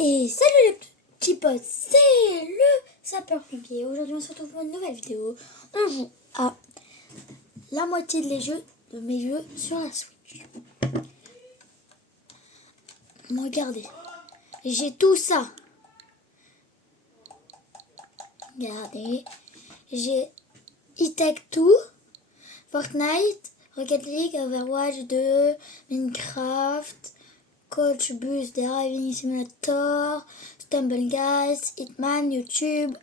Et salut les petits potes, c'est le sapeur-pompier. Aujourd'hui on se retrouve pour une nouvelle vidéo. On joue à la moitié de mes jeux sur la Switch. Regardez, j'ai tout ça. Regardez, j'ai It-Take-Two, Fortnite, Rocket League, Overwatch 2, Minecraft, Coach Bus, Driving Simulator, Stumble Guys, Hitman, YouTube,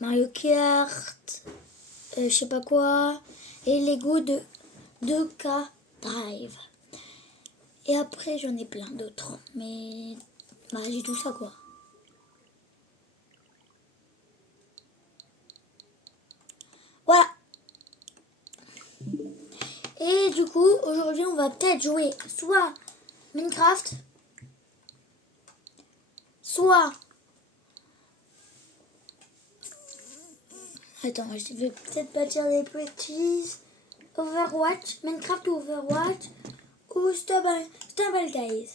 Mario Kart, je sais pas quoi, et Lego de 2K Drive. Et après j'en ai plein d'autres, mais j'ai tout ça quoi. Voilà. Et du coup, aujourd'hui, on va peut-être jouer soit Minecraft, soit... Attends, je vais peut-être pas dire des bêtises. Overwatch, Minecraft ou Overwatch, ou Stumble Guys.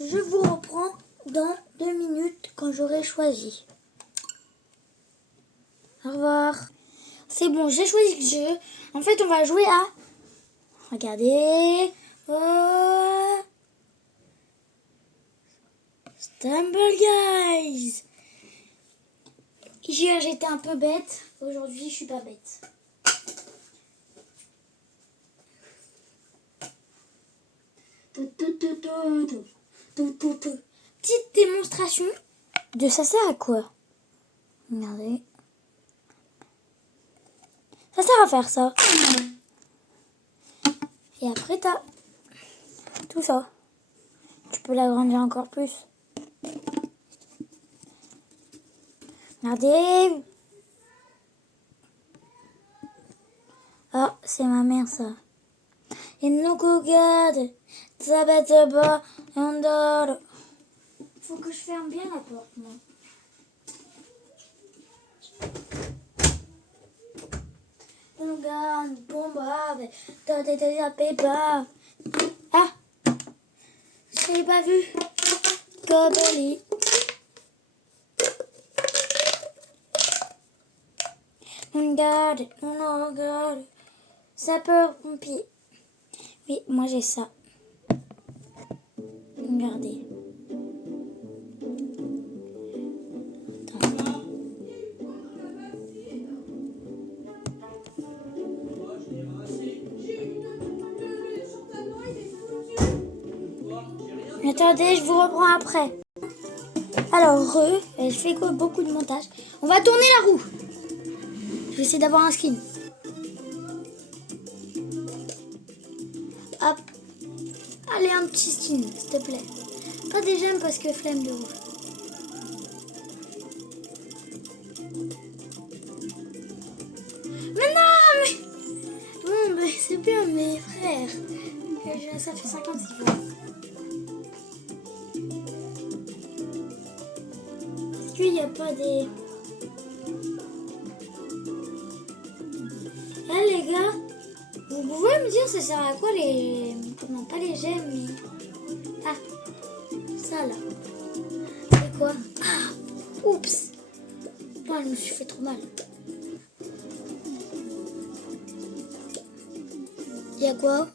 Je vous reprends dans 2 minutes quand j'aurai choisi. Au revoir. C'est bon, j'ai choisi le jeu. En fait, on va jouer à... Regardez. Stumble Guys. Hier, j'étais un peu bête. Aujourd'hui, je suis pas bête. Petite démonstration de ça sert à quoi? Regardez. Ça sert à faire ça. Et après, t'as tout ça. Tu peux l'agrandir encore plus. Regardez. Ah, c'est ma mère, ça. Et nous regarde. Ça va te bas. Faut que je ferme bien la porte, moi. On regarde, bombarde. T'as tapé pas. Ah! Je l'ai pas vu. Coboli. On regarde. Sapeur-pompier. Oui, moi j'ai ça. Regardez. Attends. Attendez, je vous reprends après. Alors, je fais beaucoup de montage. On va tourner la roue. Je vais essayer d'avoir un skin. Hop. Allez, un petit skin, s'il te plaît. Pas des gemmes parce que flemme de roue. Mais non, mais... Bon, mais c'est bien, mes frères. Ça fait 56 fois. Est-ce qu'il n'y a pas des... Là, les gars, vous pouvez me dire ça sert à quoi les... Non, pas les gemmes, mais... Ah, ça là. C'est quoi? Ah, oups. Bon, je me suis fait trop mal. Il y a quoi?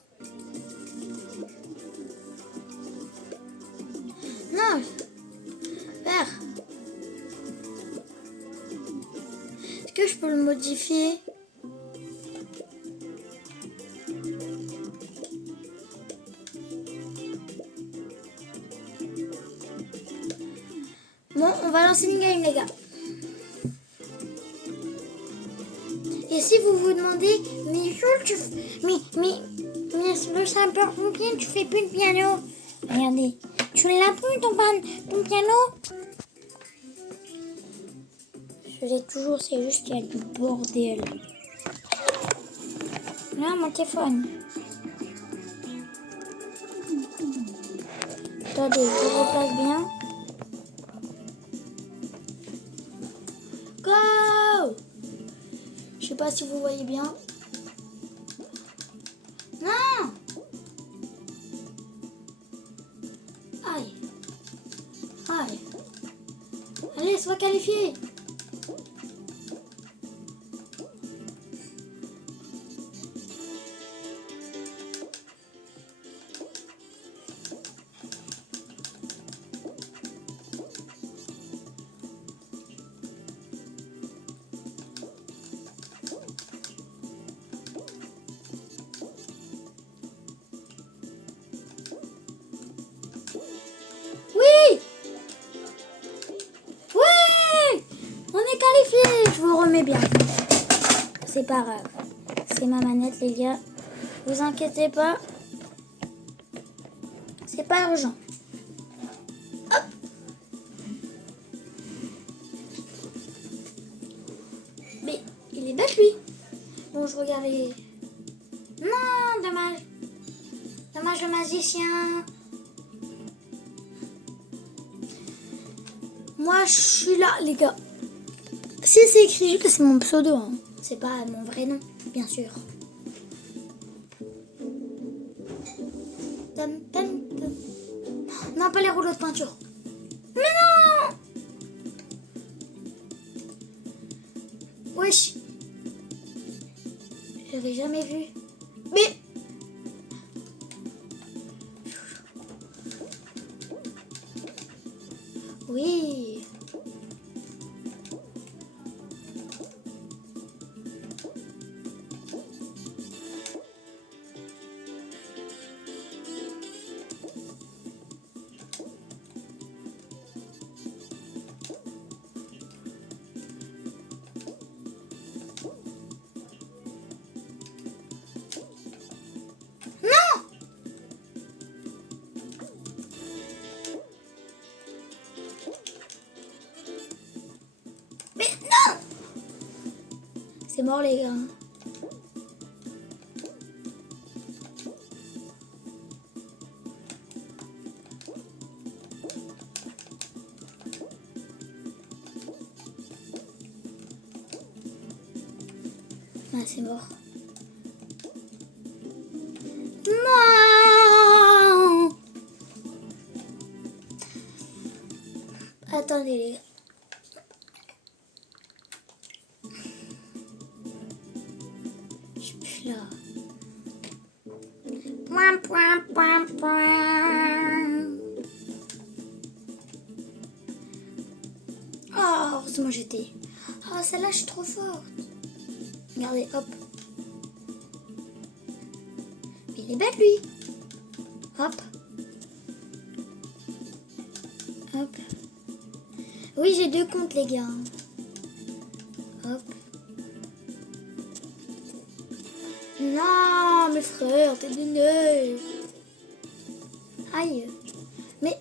Non. Vert. Est-ce que je peux le modifier? Bon, on va lancer une game, les gars. Et si vous vous demandez, mais le sapeur-pompier, tu fais plus de piano. Regardez, tu l'as plus ton piano? Je l'ai toujours, c'est juste qu'il y a du bordel. Là, mon téléphone. Attendez, je replace bien. Go! Je sais pas si vous voyez bien. Non. Aïe. Aïe. Allez, sois qualifié. Oui. Oui. On est qualifié. Je vous remets bien. C'est pas grave. C'est ma manette, les gars. Vous inquiétez pas. C'est pas urgent. Hop. Mais il est bête, lui. Bon, je regardais. Non, dommage. Dommage le magicien. Moi, je suis là, les gars. Si c'est écrit juste que c'est mon pseudo, hein. C'est pas mon vrai nom, bien sûr. Tam, tam, tam. Non, pas les rouleaux de peinture. Mais non! Wesh. J'avais jamais vu. Mais... Oui. Mais non! C'est mort, les gars. Ah, c'est mort. Non! Attendez, les gars. Je suis plus là. Point, point, point, point. Oh, heureusement j'étais. Oh, celle-là, je suis trop forte. Regardez, hop. Mais il est bête, lui. Hop. Hop. Oui, j'ai 2 comptes, les gars. Hop. Non, mes frères, t'es des nœuds. Aïe. Mais.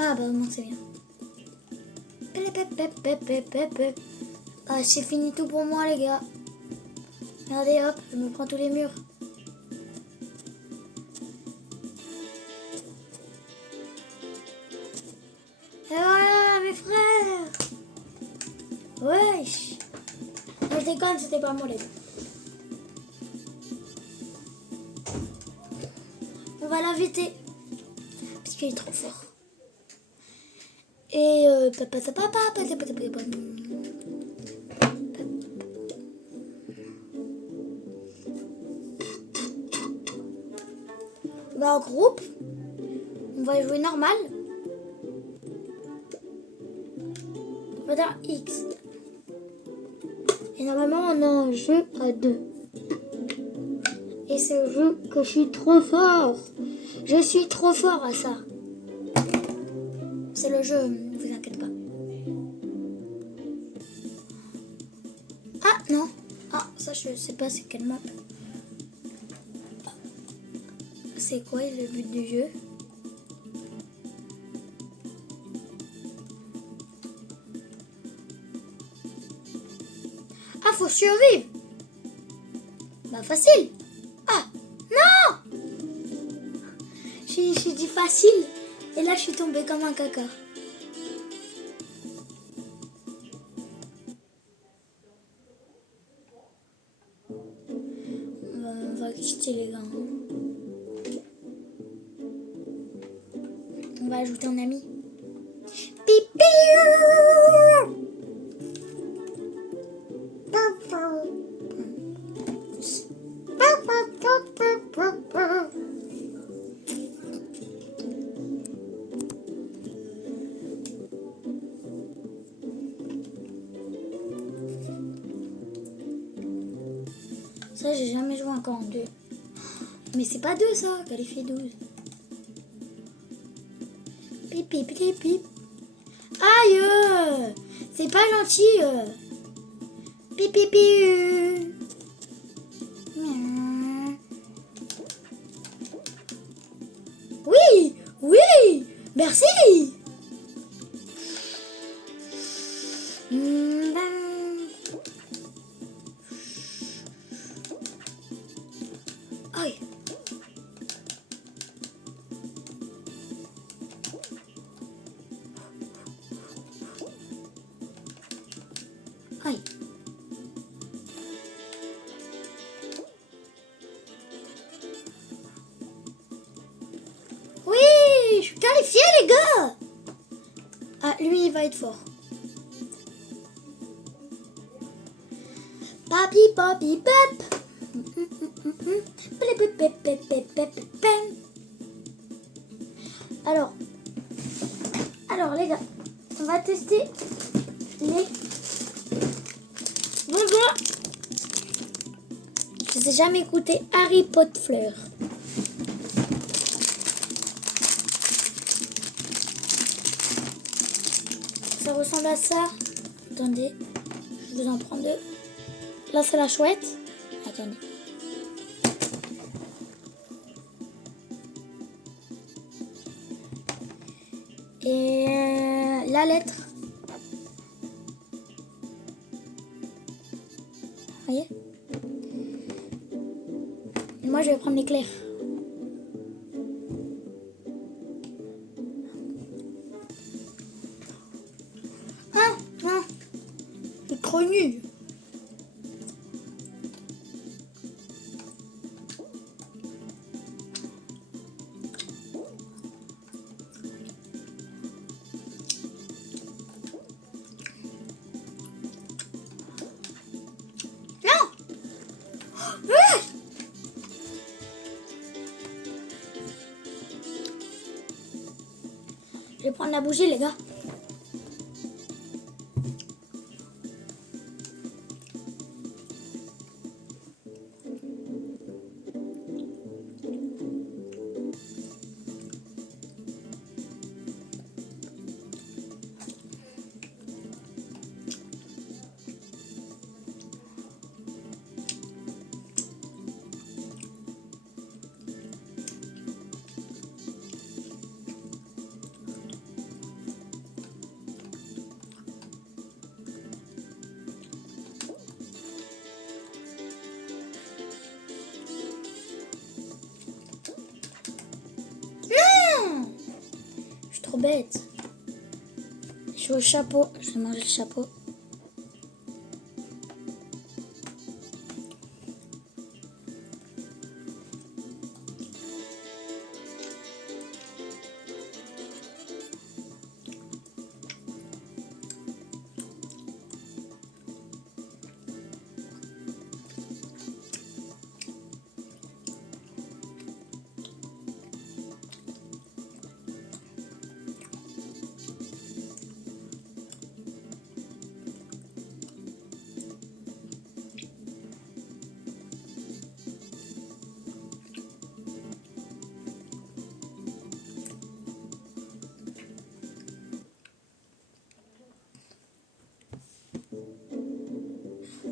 Ah, bah, au moins, c'est bien. Ah, c'est fini tout pour moi, les gars. Regardez, hop, je me prends tous les murs. Et voilà, mes frères. Wesh. Non, je déconne, c'était pas moi, les gars. On va l'inviter. Parce qu'il est trop fort. Et bah, en groupe, on va jouer normal. On va dire X. Et normalement, on a un jeu à 2. Et c'est le jeu que je suis trop fort. Je suis trop fort à ça. C'est le jeu, ne vous inquiétez pas. Ah, non. Ah, ça, je sais pas c'est quelle map. C'est quoi le but du jeu? Ah, faut survivre. Bah, facile. Ah, non. J'ai dit facile. Et là, je suis tombée comme un caca. On On va quitter les gars. On va ajouter un ami. Pipi. Ça, j'ai jamais joué encore en 2. Mais c'est pas 2 ça, qualifié 12. Pip, pip, pip, pip. Aïe, c'est pas gentil. Pip, pip, pip. Oui, oui, merci. Aïe. Aïe. Oui, je suis qualifiée les gars. Ah, lui il va être fort. Papi, papi, pep. Alors les gars, on va tester les bonbons. Je n'ai jamais écouté Harry Potter Fleur. Ça ressemble à ça. Attendez, je vous en prends deux. Là c'est la chouette. Attendez. Et la lettre. Vous voyez? Et moi je vais prendre l'éclair. Ah non, c'est trop nul. Je vais prendre la bougie, les gars. Trop bête. Je suis au chapeau. Je vais manger le chapeau.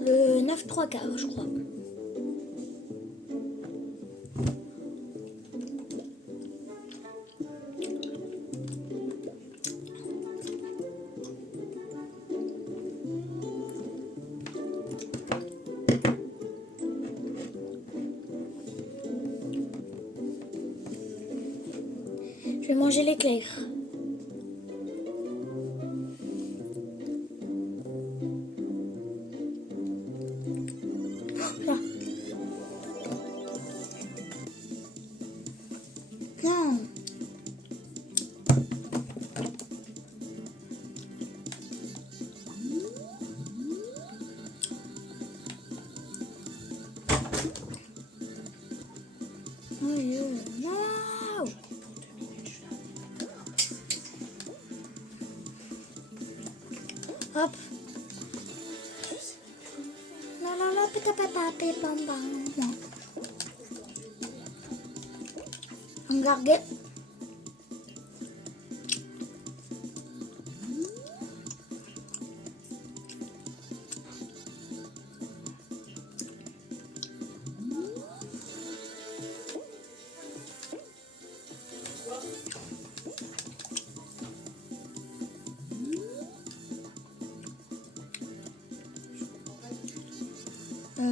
Le 9-3-4, je crois. Je vais manger l'éclair. Non. Hop. La la la pita pata pam pam. Regardez.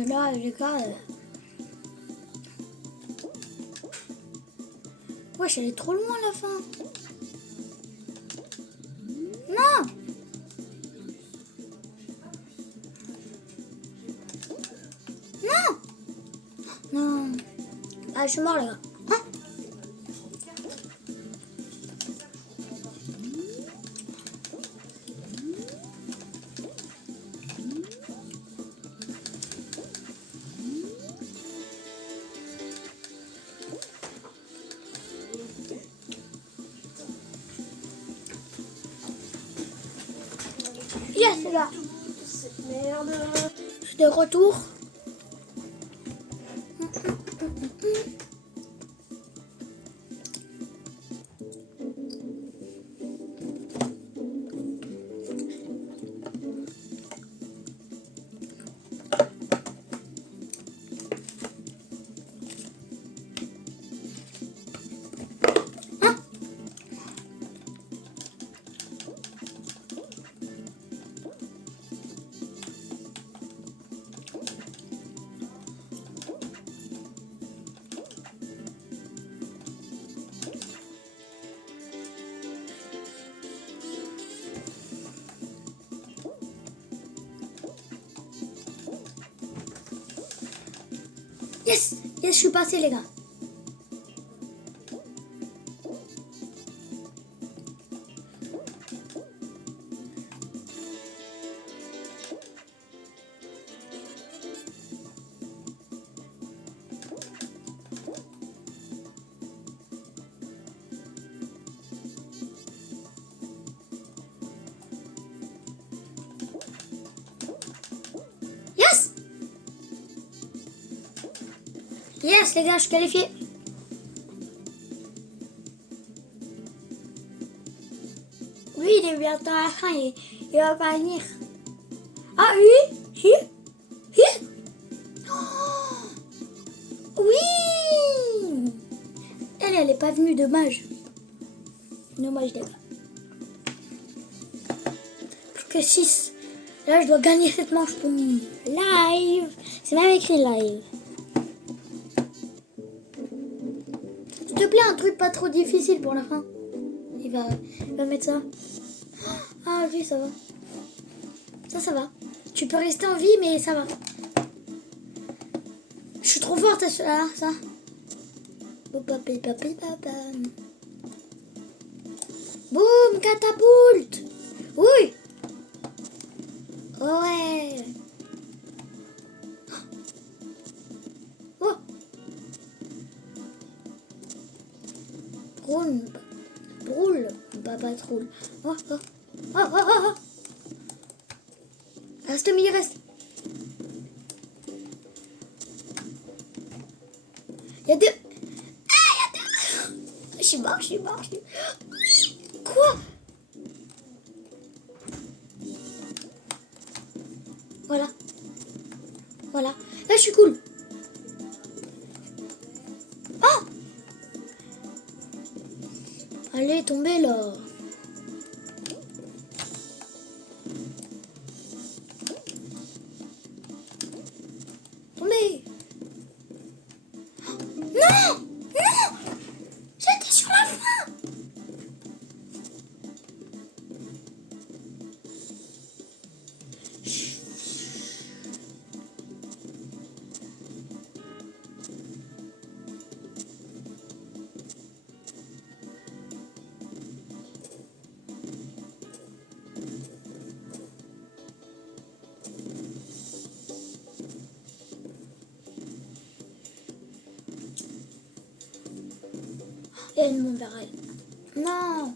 Là, les gars. Wesh, elle est trop loin la fin. Non. Non. Non. Ah, je suis mort, les gars. Hein? Yes, les gars. Cette merde. Je suis de retour. Yes, yes, je suis passé, les gars. Yes! Yes, les gars, je suis qualifié. Lui, il est bientôt à la fin, il va pas venir. Ah oui, si, si. Oh, oui. Elle est pas venue, dommage. Dommage, les gars. Plus que 6. Là, je dois gagner cette manche pour mon live. C'est même écrit live. S'il te plaît, un truc pas trop difficile pour la fin. Il va mettre ça. Ah oui, ça va. Ça va. Tu peux rester en vie, mais ça va. Je suis trop forte à cela, ça. Boum, catapulte. Oui. Ouais. Oh. Roule. Pas trop. Oh. Reste, mais il reste. Il y a deux. Ah, il y a deux. Je suis mort. Quoi? Voilà. Là, je suis cool. Oh! Allez, tombez là. Tombez. Non! J'étais sur la fin. Et elle monte vers elle. Non.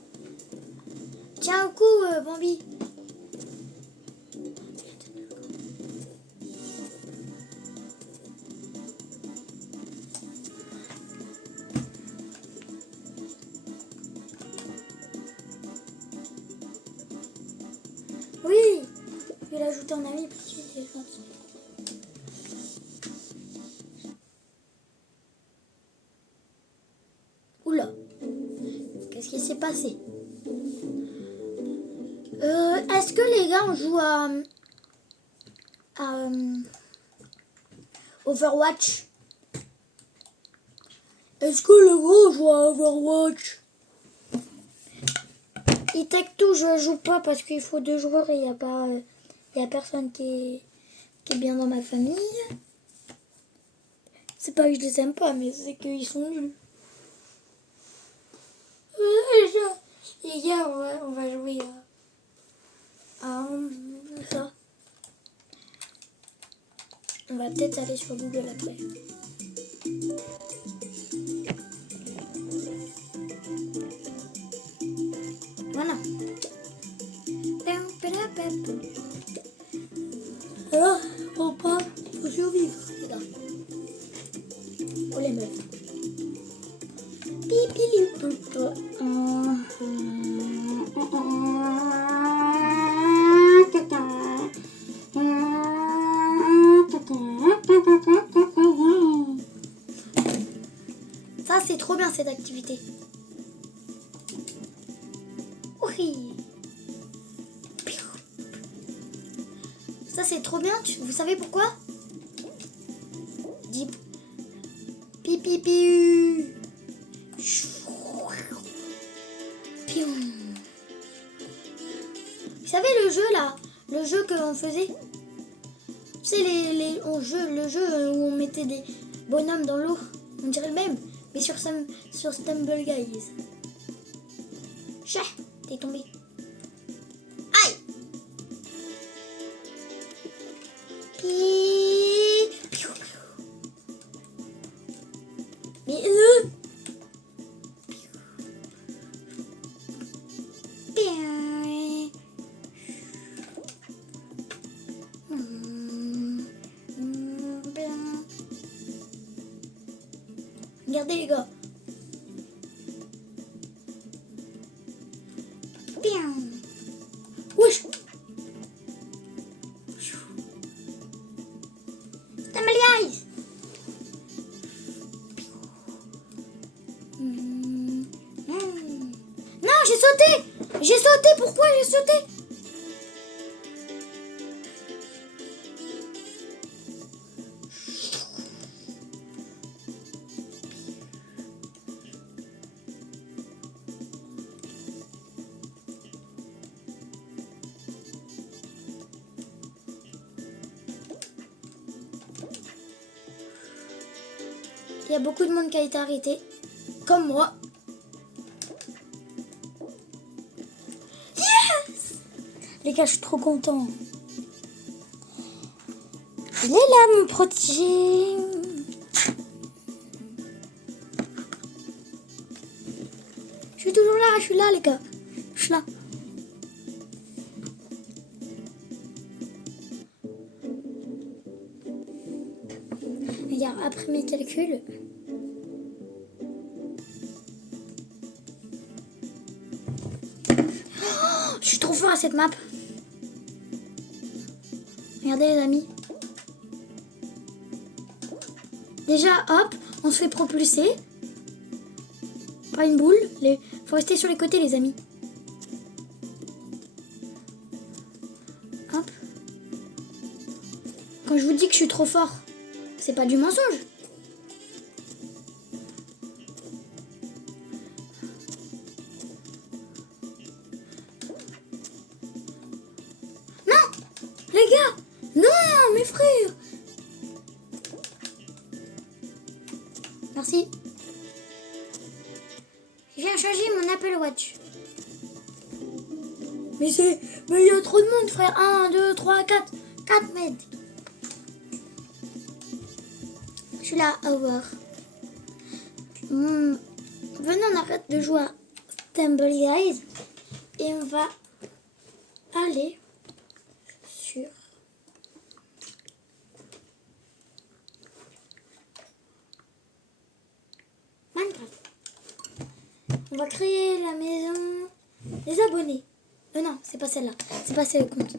Tiens au cou, Bambi. Oui. Je vais l'ajouter en ami parce qu'il est gentil. Oula. Qu'est-ce qui s'est passé? Est-ce que les gars on joue à Overwatch? Est-ce que les gars jouent à Overwatch? Il tag tout, je joue pas parce qu'il faut 2 joueurs et il y a personne qui est bien dans ma famille. C'est pas que je les aime pas, mais c'est qu'ils sont nuls. Les gars, on va jouer à ça. On va peut-être aller sur Google après. Voilà. Alors, on part, faut survivre. Là. Oh les meufs. Ça c'est trop bien cette activité. Oui. Ça c'est trop bien. Vous savez pourquoi? Dis pipi piu. Vous savez le jeu là, le jeu que on faisait, c'est le jeu où on mettait des bonhommes dans l'eau, on dirait le même, mais sur Stumble Guys. Chah, t'es tombé. Aïe. Mais regardez les gars. Bien. Wesh. Stumble Guys. Non, j'ai sauté. J'ai sauté. Pourquoi j'ai sauté? Il y a beaucoup de monde qui a été arrêté, comme moi. Yes! Les gars, je suis trop content. Il est là, mon protégé. Je suis toujours là, je suis là, les gars. Je suis là. Regarde, après mes calculs... Je suis trop fort à cette map. Regardez les amis. Déjà, hop, on se fait propulser par une boule. Faut rester sur les côtés les amis. Hop. Quand je vous dis que je suis trop fort, c'est pas du mensonge. Les gars, non, mes frères. Merci. Je viens changer mon Apple Watch. Mais il y a trop de monde, frère. 1, 2, 3, 4. 4 mètres. Je suis là, over. Venez, on arrête de jouer à Stumble Guys et on va aller sur Minecraft. On va créer la maison des abonnés. Non, c'est pas celle-là. C'est pas celle compte.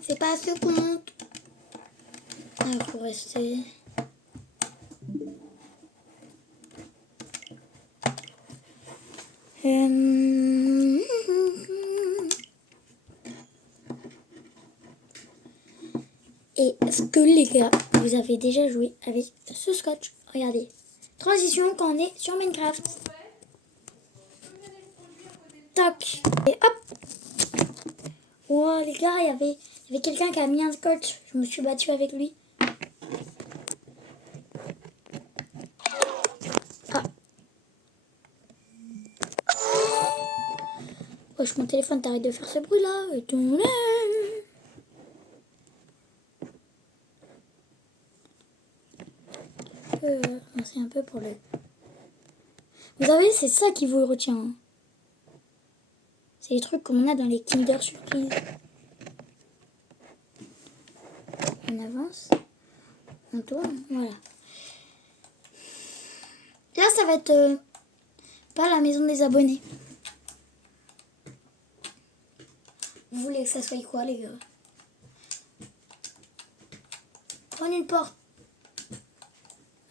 C'est pas ce compte. Il faut rester. Et est-ce que les gars, vous avez déjà joué avec ce scotch? Regardez. Transition quand on est sur Minecraft. Tac. Et hop. Oh les gars, il y avait quelqu'un qui a mis un scotch. Je me suis battue avec lui. Ah. Wesh, mon téléphone, t'arrêtes de faire ce bruit là. Et tout. C'est un peu pour le... Vous savez, c'est ça qui vous retient. Hein. C'est les trucs qu'on a dans les Kinder Surprise. On avance. On tourne. Voilà. Là, ça va être pas la maison des abonnés. Vous voulez que ça soit quoi, les gars? Prenez une porte.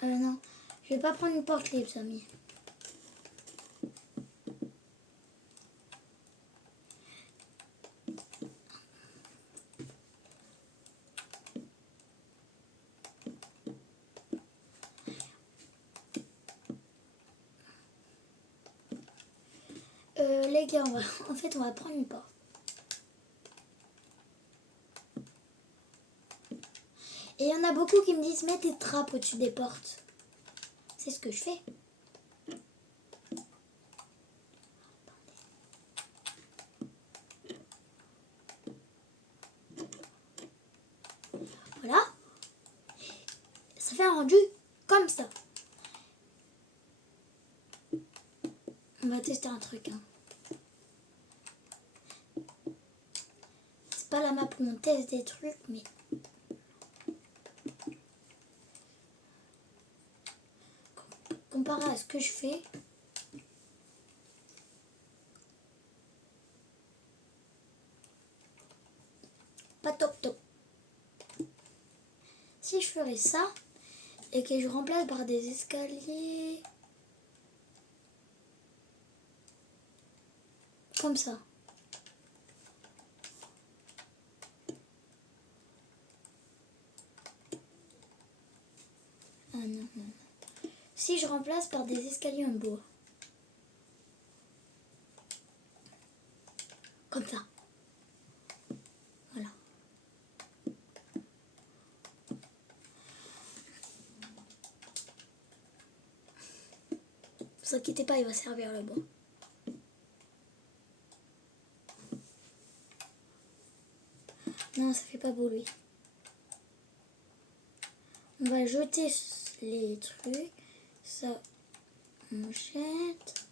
Non. Je vais pas prendre une porte, les amis. Les gars, en fait, on va prendre une porte. Et il y en a beaucoup qui me disent, mets des trappes au-dessus des portes. C'est ce que je fais. Voilà. Ça fait un rendu comme ça. On va tester un truc. Hein. C'est pas la map où on teste des trucs, mais... Comparé à ce que je fais... Pas top top. Si je ferais ça, et que je remplace par des escaliers... Comme ça. Ah non, non. Si je remplace par des escaliers en bois. Comme ça. Voilà. Ne vous inquiétez pas, il va servir le bois. Non, ça fait pas beau lui. On va jeter les trucs. Ça, on jette.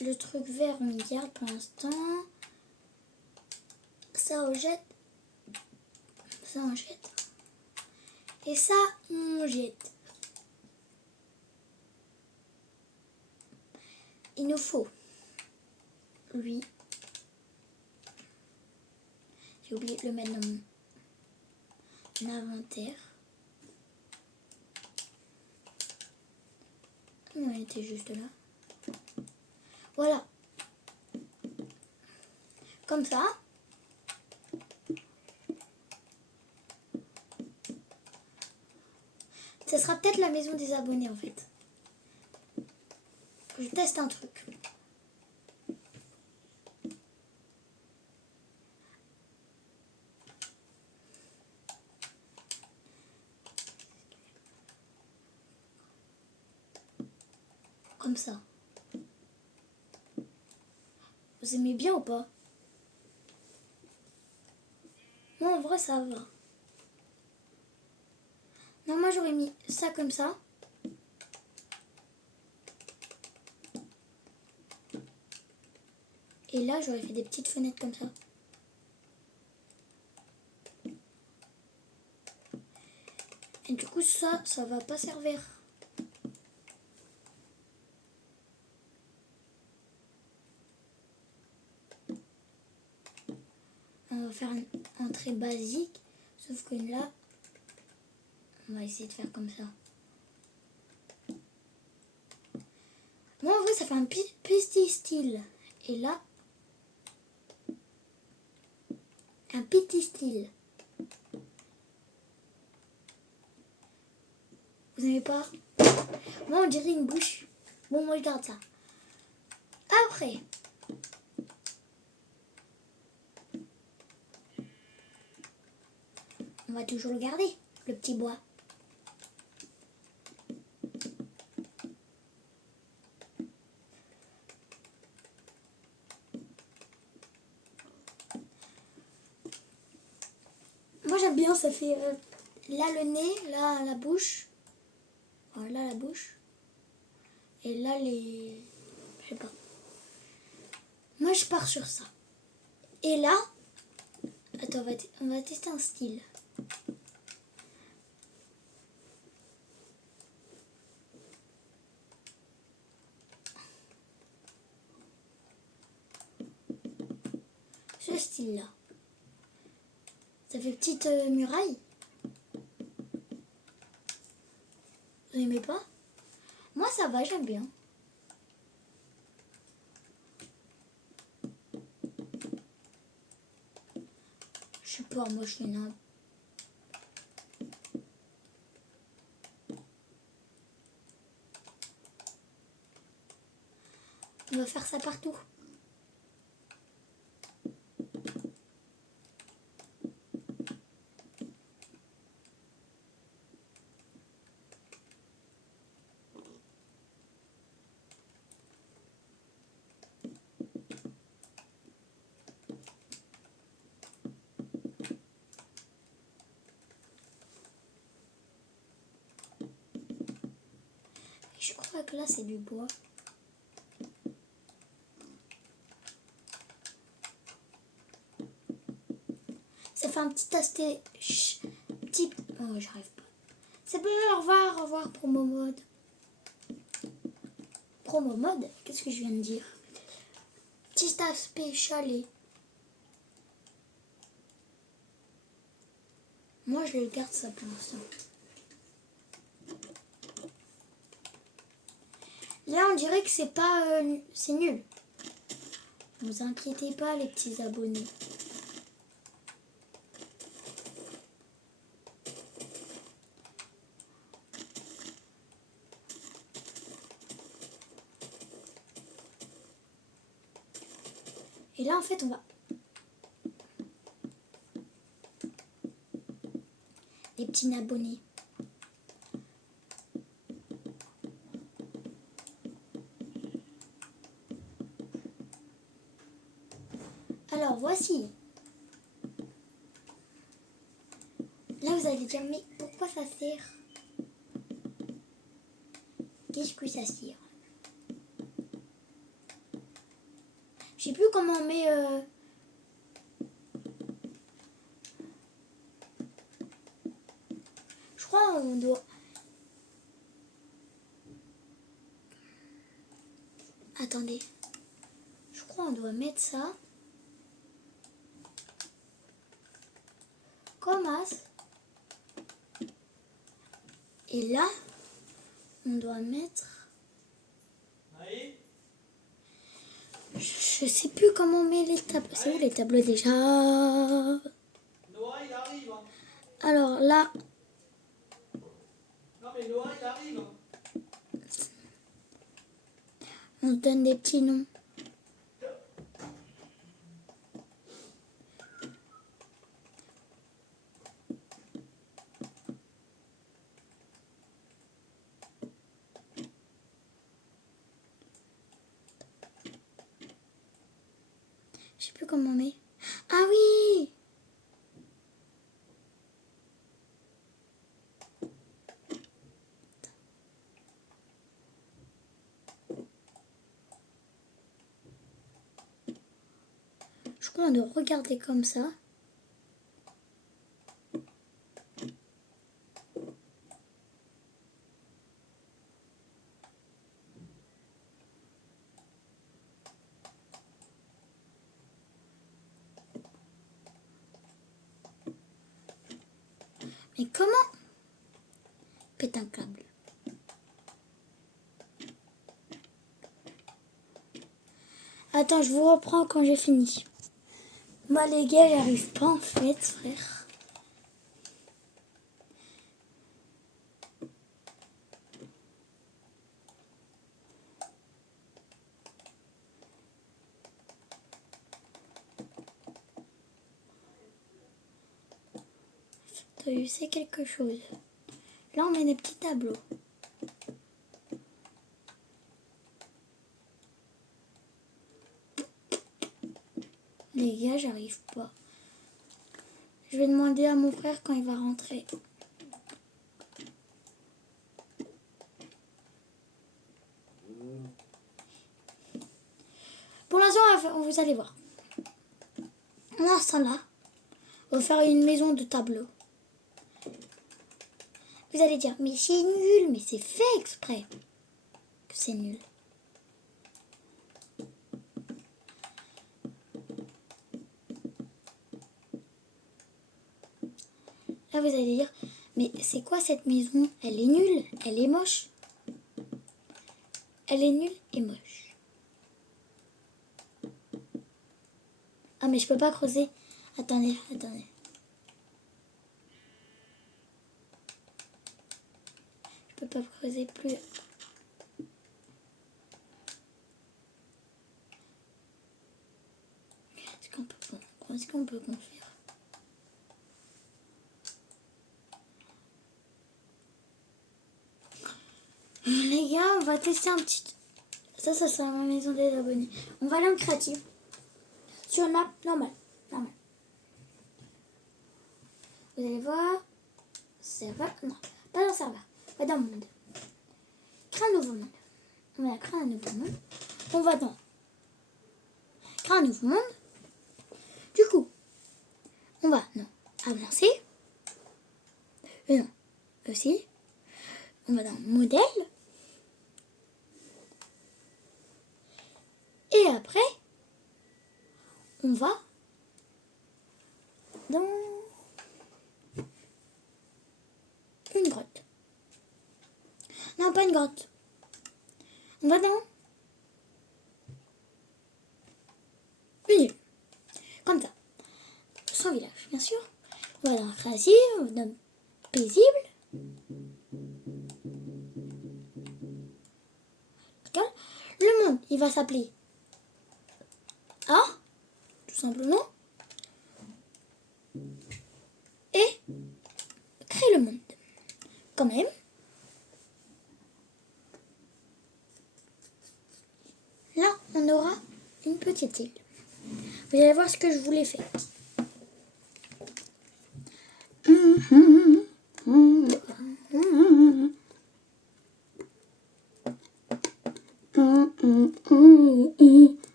Le truc vert, on garde pour l'instant. Ça, on jette. Ça, on jette. Et ça, on jette. Il nous faut lui. J'ai oublié de le mettre dans mon inventaire. Non, il était juste là. Voilà. Comme ça. Ce sera peut-être la maison des abonnés en fait. Je teste un truc. Comme ça. Vous aimez bien ou pas? Moi en vrai ça va. moi j'aurais mis ça comme ça. Et là, j'aurais fait des petites fenêtres comme ça. Et du coup, ça va pas servir. On va faire une entrée basique. Sauf que là, on va essayer de faire comme ça. Moi, en vrai, ça fait un petit style. Et là, un petit style. Vous n'aimez pas? Moi, on dirait une bouche. Bon, moi, je garde ça. Après, on va toujours le garder, le petit bois. Moi, j'aime bien, ça fait là le nez, là la bouche. Voilà la bouche. Et là les... Je sais pas. Moi, je pars sur ça. Et là... Attends, on va tester un style. Ce style-là. Ça fait petite muraille. Vous aimez pas? Moi, ça va, j'aime bien. Je sais pas, moi, je suis une... On va faire ça partout. Je crois que là, c'est du bois. Ça fait un petit aspect... Petit... Oh, j'arrive pas. Ça peut... Au revoir, promo mode. Promo mode? Qu'est-ce que je viens de dire? Petit aspect chalet. Moi, je le garde ça pour l'instant. Là, on dirait que c'est pas... c'est nul. Ne vous inquiétez pas, les petits abonnés. Et là, en fait, on va... Les petits abonnés. Alors, voici. Là, vous allez dire, mais pourquoi ça sert? Qu'est-ce que ça sert? Je sais plus comment on met... Je crois on doit... Attendez. Je crois on doit mettre ça. Comme as. Et là, on doit mettre... Je sais plus comment on met les tableaux. C'est où les tableaux déjà? Noah, il arrive. Alors là... Non mais Noah, il arrive. On se donne des petits noms. Je sais plus comment on met. Ah oui! vraiment de regarder comme ça. Mais comment pète un câble? Attends, je vous reprends quand j'ai fini. Moi les gars, j'arrive pas en fait, frère. Je sais quelque chose. Là, on met des petits tableaux. Les gars, j'arrive pas. Je vais demander à mon frère quand il va rentrer. Pour l'instant, vous allez voir. Dans ce temps-là, on va faire une maison de tableaux. Vous allez dire, mais c'est nul, mais c'est fait exprès que c'est nul. Là, vous allez dire, mais c'est quoi cette maison? Elle est nulle, elle est moche. Elle est nulle et moche. Ah, mais je peux pas creuser. Attendez. Je peux pas creuser plus. Est-ce qu'on peut construire? Les gars, on va tester un petit... Ça c'est ma maison des abonnés. On va aller en créatif. Sur une map normale. Vous allez voir. Serveur. Non, pas dans serveur. Pas dans monde. Créer un nouveau monde. On va créer un nouveau monde. On va dans créer un nouveau monde. Du coup, on va avancer. Non, aussi. On va dans modèle. Et après, on va dans une grotte. Non, pas une grotte. On va dans une île. Comme ça. Sans village, bien sûr. On va dans créatif, on va dans paisible. Le monde, il va s'appeler A, tout simplement. Et créer le monde. Quand même. Là, on aura une petite île. Vous allez voir ce que je voulais faire.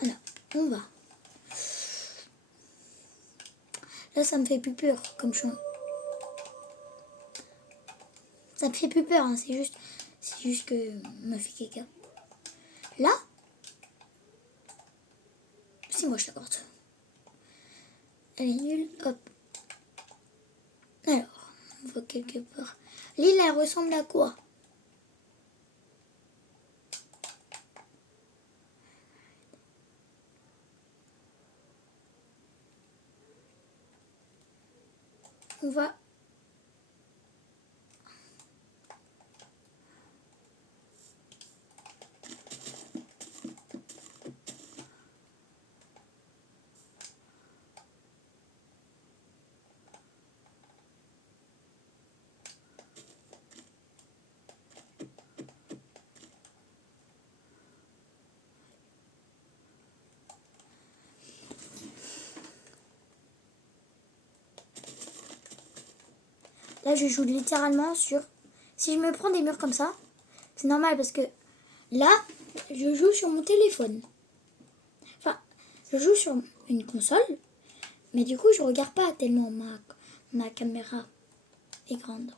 Alors, on va. Là, ça me fait plus peur comme chant. Ça me fait plus peur, hein, c'est juste que me fait caca. Là, c'est moi je la porte. Elle est nulle, hop. Alors, on va quelque part. L'île, elle ressemble à quoi? On va... Là, je joue littéralement sur... Si je me prends des murs comme ça, c'est normal parce que Là, je joue sur mon téléphone. Enfin, je joue sur une console, mais du coup, je regarde pas tellement ma caméra est grande.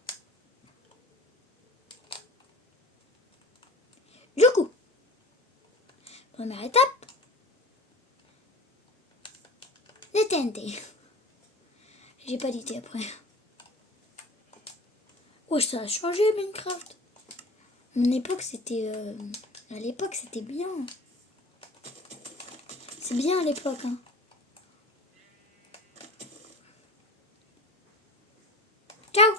Du coup, première étape, les TNT. J'ai pas d'idée après. Ouais, ça a changé Minecraft. Mon époque, c'était... à l'époque, c'était bien. C'est bien à l'époque, hein. Ciao.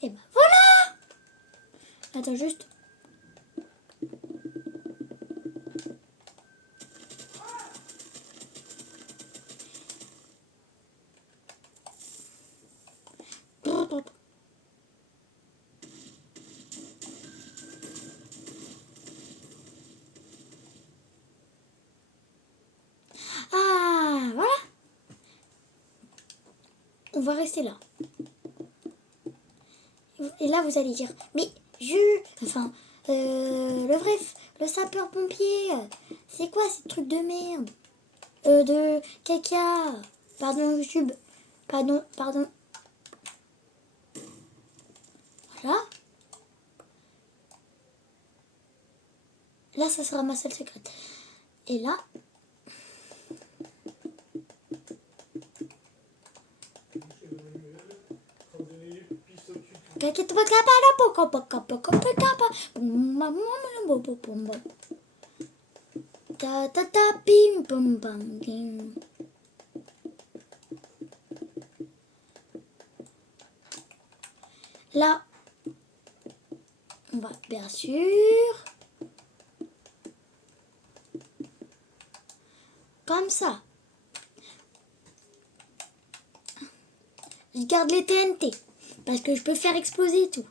Et ben voilà. Attends juste. Ah, voilà. On va rester là. Et là, vous allez dire, mais enfin, le sapeur-pompier, c'est quoi ces trucs de merde? De caca. Pardon, YouTube. Pardon. Voilà. Là, ça sera ma salle secrète. Et là, ta ta ta bim bum bam bim. Là, on va bien sûr comme ça. Je garde les TNT parce que je peux faire exploser tout.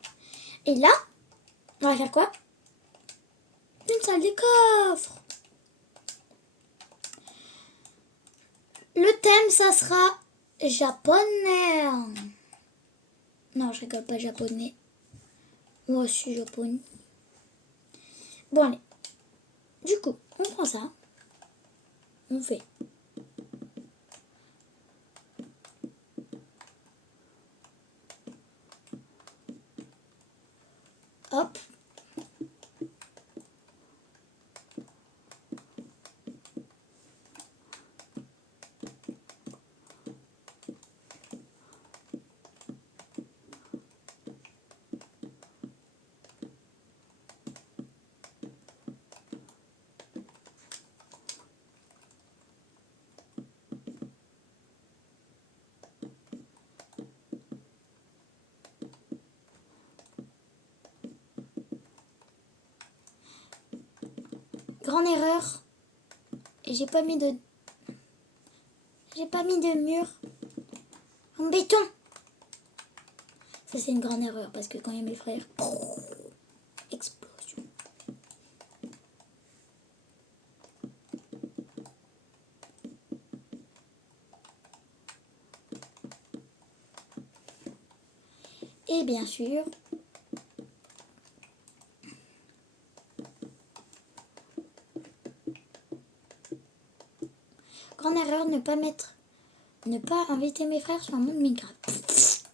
Et là, on va faire quoi? Une salle des coffres. Le thème, ça sera japonais. Non, je rigole pas japonais. Moi aussi japonais. Bon, allez. Du coup, on prend ça. On fait. Hop. Grande erreur. J'ai pas mis de mur en béton. Ça c'est une grande erreur parce que quand il y a mes frères, explosion. Et bien sûr, grande erreur, ne pas inviter mes frères sur un monde Minecraft.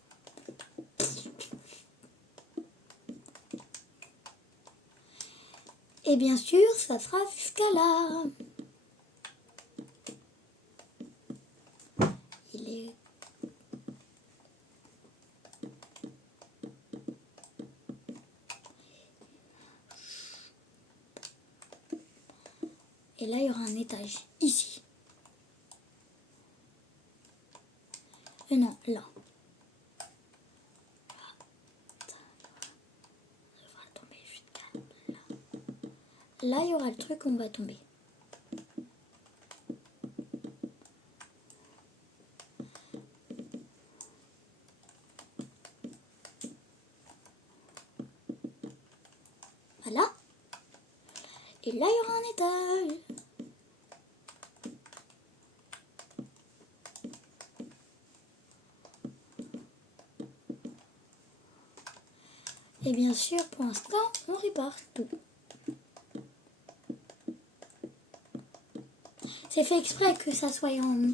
Et bien sûr, ça sera jusqu'à là. Il est... Et là, il y aura un étage ici. Non, là. Ça va tomber jusqu'à là. Là, il y aura le truc où on va tomber. Voilà. Et là, il y aura un étage. Et bien sûr, pour l'instant, on répare tout. C'est fait exprès que ça soit en...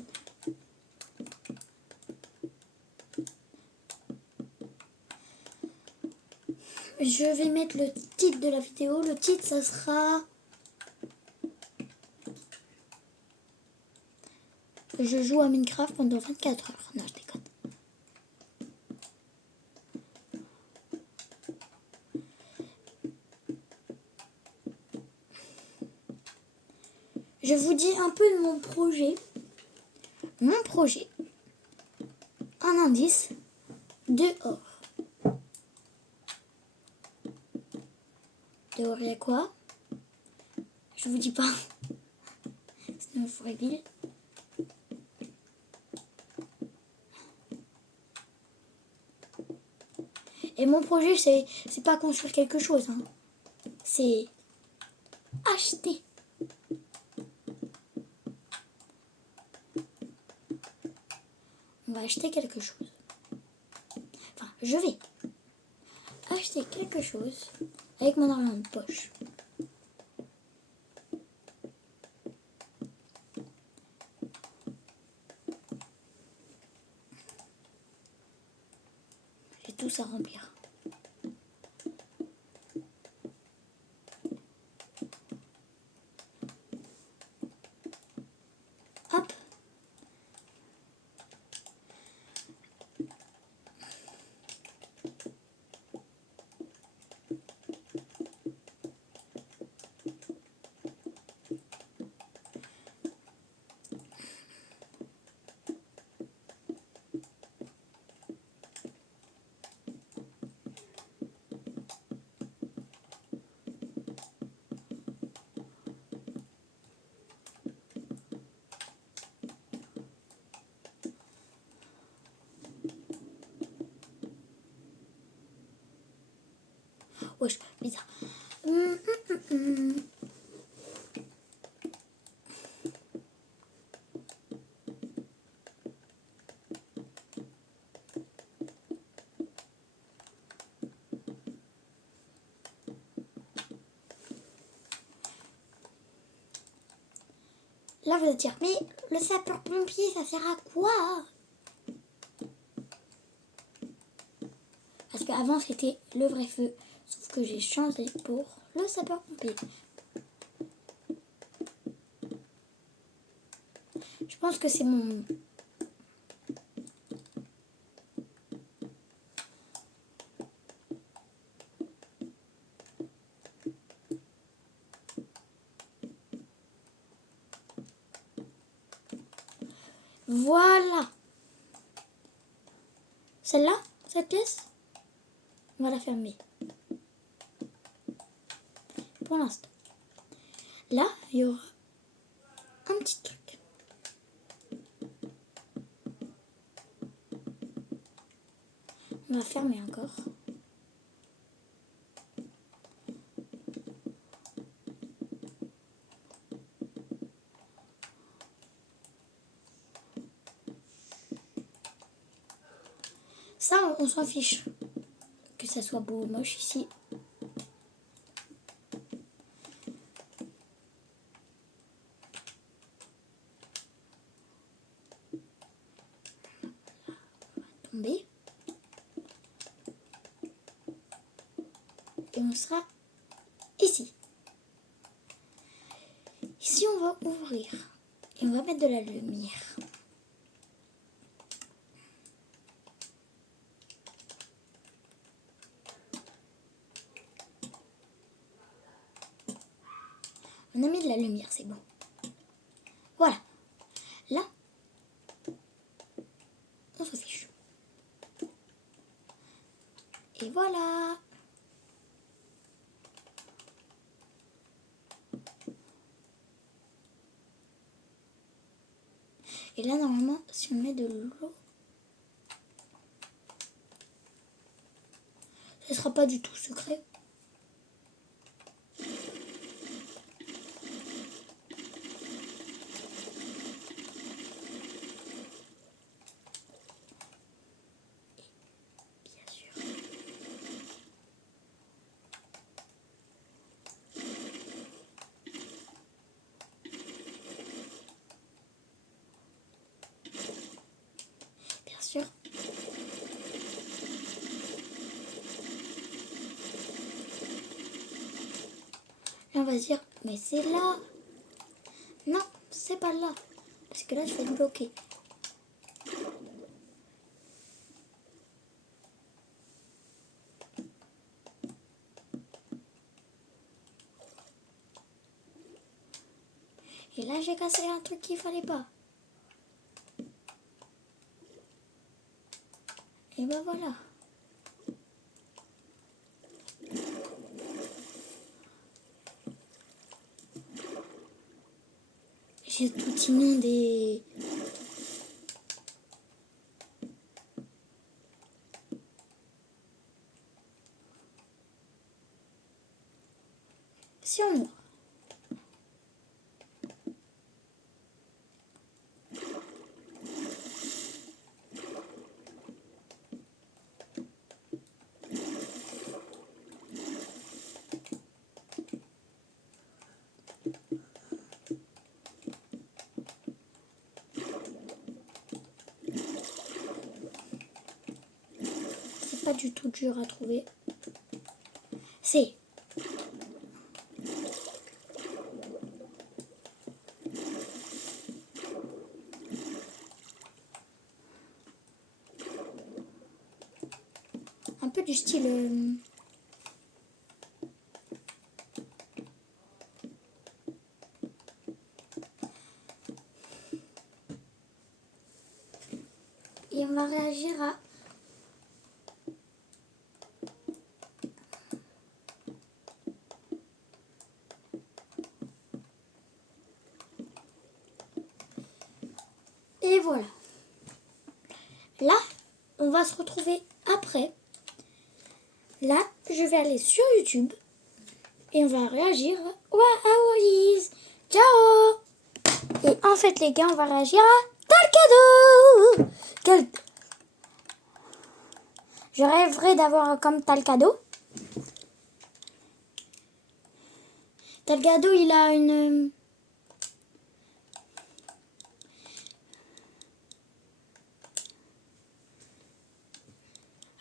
Je vais mettre le titre de la vidéo. Le titre, ça sera... Je joue à Minecraft pendant 24 heures. Non, je déconne. Je vous dis un peu de mon projet. Mon projet. Un indice. Dehors. Dehors, il y a quoi? Je vous dis pas. Sinon, je vous révèle. Et mon projet, c'est pas construire quelque chose. Hein. C'est acheter. On va acheter quelque chose. Enfin, je vais acheter quelque chose avec mon argent de poche. J'ai tout ça à remplir. Hop. Wesh, bizarre. Là, vous allez dire, mais le sapeur-pompier, ça sert à quoi? Parce qu'avant, c'était le vrai feu. Sauf que j'ai changé pour le sapeur-pompier. Je pense que c'est mon... Voilà. Celle-là, cette pièce, on va la fermer. Pour l'instant. Là, il y aura un petit truc. On va fermer encore. Ça, on s'en fiche. Que ça soit beau ou moche ici. Tomber. Et on sera ici. Ici, on va ouvrir. Et on va mettre de la lumière. On a mis de la lumière, c'est bon. Voilà. Là, on se fiche. Et voilà. Et là, normalement, si on met de l'eau, ce sera pas du tout secret. Bien sûr. va se dire, mais c'est là. Non, c'est pas là. Parce que là, je vais être bloquée. Et là, j'ai cassé un truc qu'il fallait pas. Et ben voilà. J'ai tout inondé. Sur moi. C'est pas du tout dur à trouver. C'est un peu du style et on va réagir à et voilà. Là, on va se retrouver après. Là, je vais aller sur YouTube et on va réagir à Awaris. Ciao. Et en fait, les gars, on va réagir à Talcado. Je rêverais d'avoir comme Talcado. Talcado, il a une...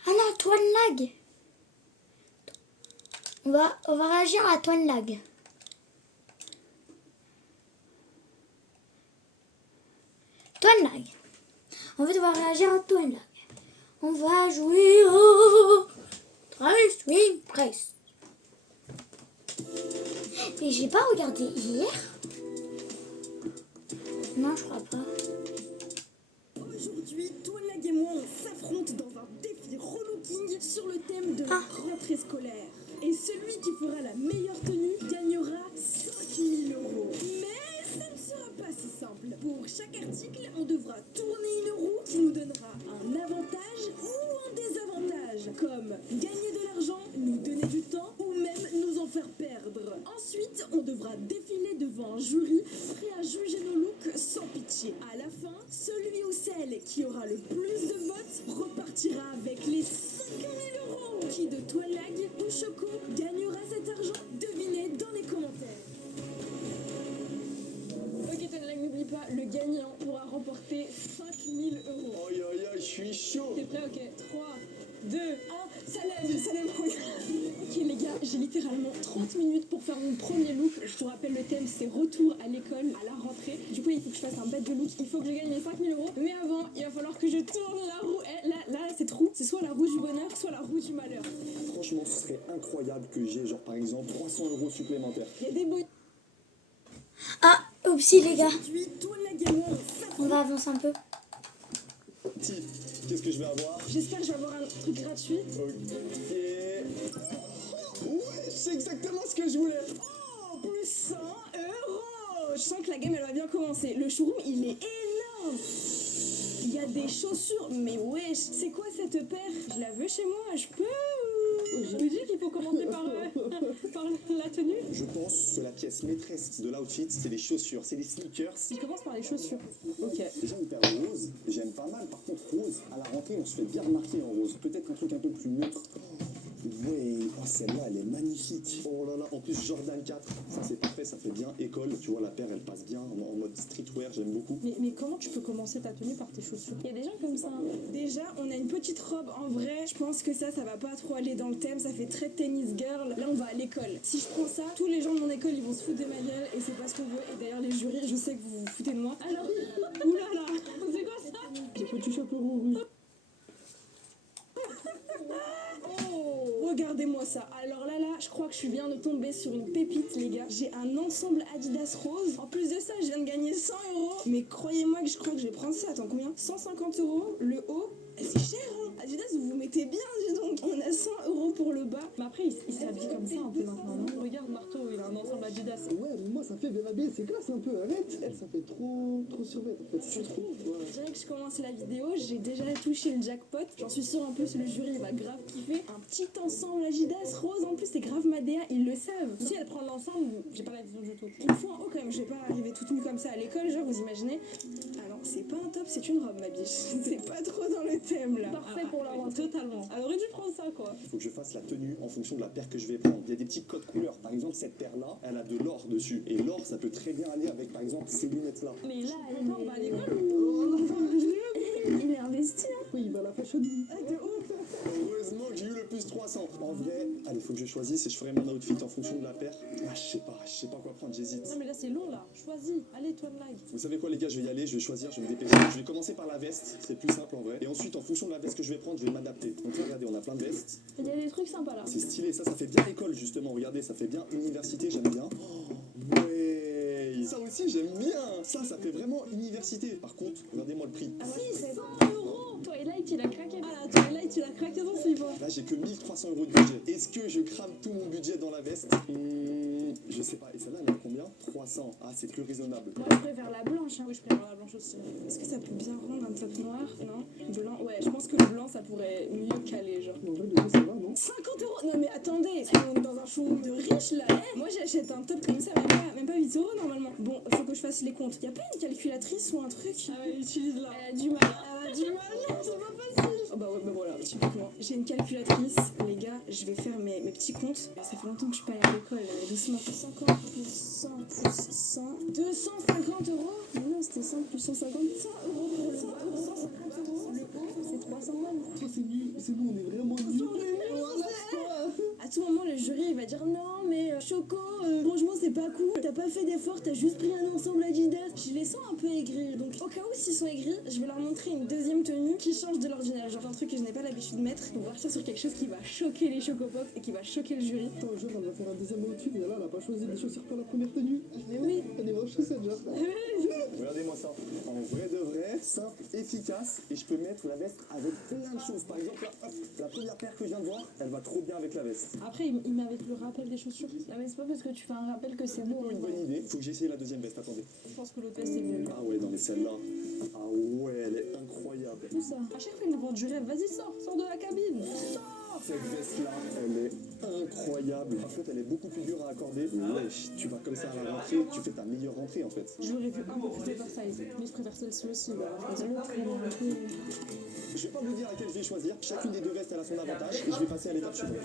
Ah non, Toine Lag. On va réagir à Toine Lag. Toine Lag. En fait, on va réagir à Toine Lag. On va jouer au Trace Swing Press. Et j'ai pas regardé hier. Non, je crois pas. Aujourd'hui, Toine Lag et moi, on s'affronte dans un défi relooking sur le thème de la rentrée scolaire. Et celui qui fera la meilleure tenue gagnera 5000 €. Mais ça ne sera pas si simple. Pour chaque article, on devra tourner une roue qui nous donnera un avantage ou un désavantage. Comme gagner de l'argent, nous donner du temps ou même nous en faire perdre. Ensuite, on devra défiler devant un jury prêt à juger nos looks sans pitié. À la fin, celui ou celle qui aura le plus de votes repartira avec les 5000 €. Qui de Toine Lag ou Choco gagnera cet argent? Devinez dans les commentaires. Ok Toine Lag, n'oublie pas, le gagnant pourra remporter 5000 €. Aïe aïe aïe, je suis chaud. T'es prêt? Ok, 3, 2, 1, ça lève, Ok les gars, j'ai littéralement 30 minutes pour faire mon premier look. Je vous rappelle le thème, c'est retour à l'école, à la rentrée. Du coup, il faut que je fasse un bête de look, il faut que je gagne les 5000 €. Mais avant, il va falloir que je tourne la roue. Là, cette roue, c'est soit la roue du bonheur, soit la roue du malheur. Franchement, ce serait incroyable que j'ai, genre par exemple, 300 € supplémentaires. Il y a des beaux... Ah, oupsie les gars. Aujourd'hui, Toine Lag et moi, on s'affronte. On va avancer un peu. Tiff, qu'est-ce que je vais avoir? J'espère que je vais avoir un truc gratuit. Ok. Ouais, c'est exactement ce que je voulais. Oh, plus 100 €. Je sens que la game, elle va bien commencer. Le showroom, il est énorme. Il y a des chaussures, mais wesh, c'est quoi cette paire? Je la veux chez moi, je peux? Je me dis qu'il faut commencer par la tenue. Je pense que la pièce maîtresse de l'outfit, c'est les chaussures, c'est les sneakers. Je commence par les chaussures. Ok. Déjà une paire de rose, j'aime pas mal. Par contre, rose, à la rentrée, on se fait bien remarquer en rose. Peut-être un truc un peu plus neutre. Ouais, oh, celle-là, elle est magnifique. Oh là là, en plus Jordan 4, ça c'est parfait, ça fait bien école. Tu vois, la paire, elle passe bien en mode streetwear, j'aime beaucoup. Mais comment tu peux commencer ta tenue par tes chaussures? Il y a des gens comme ça. Déjà, on a une petite robe en vrai. Je pense que ça va pas trop aller dans le thème. Ça fait très tennis girl. Là, on va à l'école. Si je prends ça, tous les gens de mon école, ils vont se foutre de ma gueule et c'est pas ce qu'on veut. Et d'ailleurs, les jurys, je sais que vous vous foutez de moi. Alors, oulala, c'est quoi ça? J'ai petit chaperon rouge. Oh, regardez-moi ça. Alors là, je crois que je viens de tomber sur une pépite, les gars. J'ai un ensemble Adidas rose. En plus de ça, je viens de gagner 100 €. Mais croyez-moi que je crois que je vais prendre ça. Attends, combien? 150 €. Le haut, c'est cher, hein. Adidas, vous vous mettez bien, dis donc. On a 100 € pour le bas. Mais après, il s'habille comme ça un peu maintenant, non? Regarde, Marteau, il a un ensemble Adidas. Ouais, mais moi ça fait bien habillé, c'est classe un peu, arrête. Elle, ça fait trop survêt en fait. Je trouve. Je dirais que je commence la vidéo, j'ai déjà touché le jackpot. J'en suis sûre, en plus, le jury il va grave kiffer. Un petit ensemble Adidas rose, en plus, c'est grave Madea, ils le savent. Si elle prend l'ensemble, j'ai pas la vision du tout. Il me faut un haut quand même, je vais pas arriver toute nue comme ça à l'école, genre, vous imaginez? Ah non, c'est pas un top, c'est une robe, ma biche. C'est pas trop dans le thème là. Parfait pour la rentrée. Totalement. Elle aurait dû prendre ça, quoi. Il faut que je fasse la tenue en fonction de la paire que je vais prendre. Il y a des petits codes couleurs. Par exemple, cette paire-là, elle a de l'or dessus. Et l'or, ça peut très bien aller avec, par exemple, ces lunettes-là. Mais là, elle va à l'école ou... Il est investi, hein. Oui, il va à la fashion week. Ah, de ouf. Heureusement que j'ai eu le plus 300. En vrai, allez, faut que je choisisse et je ferai mon outfit en fonction de la paire. Ah, je sais pas quoi prendre, j'hésite. Non, mais là, c'est long, là. Choisis. Allez, toi, de lag. Vous savez quoi, les gars, je vais y aller, je vais choisir, je vais me dépêcher. Je vais commencer par la veste, c'est plus simple en vrai. Et ensuite, en fonction de la veste que je vais prendre, je vais m'adapter. Donc là, regardez, on a plein de vestes. Il y a des trucs sympas, là. C'est stylé, ça fait bien école justement. Regardez, ça fait bien université, j'aime bien. Oh, ouais, ça aussi j'aime bien. Ça fait vraiment université. Par contre, regardez-moi le prix. Ah, si, c'est 100 €. Twilight, il a craqué. Ah, là, Twilight, il a craqué dans ce livre. Là, j'ai que 1300 € de budget. Est-ce que je crame tout mon budget dans la veste? Je sais pas. Et celle-là, elle a combien? 300. Ah, c'est plus raisonnable. Moi, je préfère la blanche. Hein. Oui, je préfère la blanche aussi. Est-ce que ça peut bien rendre un top noir? Non? Blanc? Ouais, je pense que le blanc, ça pourrait mieux caler, genre. En vrai, de quoi ça va, non? 50 €. Non, mais attendez, on est dans un showroom de riches, là. Moi, j'achète un top comme ça, même pas 8 € normalement. Bon, faut que je fasse les comptes. Y'a pas une calculatrice ou un truc? Ah ouais, utilise-la. Elle a du mal. Elle a du mal, non, c'est pas facile. Oh bah ouais, bah voilà, typiquement. J'ai une calculatrice, les gars, je vais faire mes petits comptes. Ça fait longtemps que je suis pas allée à l'école, doucement. 50 plus 100 plus 100. 250 €. Mais non, c'était 100 plus 150. 100 € pour le haut. 150 €. Le haut, c'est 300 balles. Oh, c'est nul. C'est bon, on est vraiment nul. À tout moment, le jury il va dire non, mais Choco, franchement, c'est pas cool. T'as pas fait d'effort, t'as juste pris un ensemble Adidas. Je les sens un peu aigris. Donc, au cas où, s'ils sont aigris, je vais leur montrer une deuxième tenue qui change de l'ordinaire. Genre un truc que je n'ai pas l'habitude de mettre. Pour voir ça sur quelque chose qui va choquer les Chocopop et qui va choquer le jury. Attends, genre, on va faire un deuxième outfit. Et là, elle a pas choisi des chaussures pour la première tenue. Mais oui. Elle est vraies chaussettes, genre. Regardez-moi ça. En vrai de vrai, simple, efficace. Et je peux mettre la veste avec plein de choses. Par exemple, là, hop, la première paire que je viens de voir, elle va trop bien avec la veste. Après, il met avec le rappel des chaussures. Non, mais c'est pas parce que tu fais un rappel que c'est beau. Une bonne idée. Faut que j'essaye la deuxième veste. Attendez. Je pense que le test est mieux. Ah ouais, non mais celle-là. Ah ouais, elle est incroyable. Tout ça. À chaque fois, il nous vend du rêve. Vas-y, sors de la cabine. Sors. Cette veste-là, elle est incroyable. Par contre, elle est beaucoup plus dure à accorder. Wesh, tu vas comme ça à la rentrée, tu fais ta meilleure rentrée en fait. J'aurais vu un peu plus d'oversize. Mais je préfère celle-ci aussi. Je vais pas vous dire laquelle je vais choisir. Chacune des deux vestes, elle a son avantage. Et je vais passer à l'étape suivante.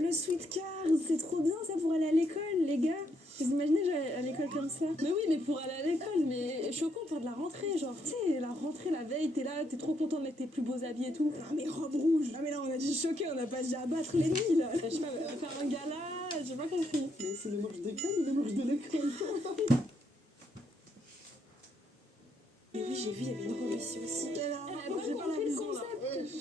Le sweet car, c'est trop bien ça pour aller à l'école, les gars. Vous imaginez, j'allais à l'école comme ça? Mais oui, mais pour aller à l'école, mais choquant pour de la rentrée, genre, tu sais, la rentrée la veille, t'es là, t'es trop content de mettre tes plus beaux habits et tout. Non, mais robe rouge! Ah, mais là, on a dit choquer, on n'a pas dit abattre l'ennemi, là. Je sais pas, faire un gala, j'ai pas compris. Mais c'est les marches d'école ou les marches de l'école? Mais oui, j'ai vu, il y avait une robe ici aussi. J'ai pas la vision, là.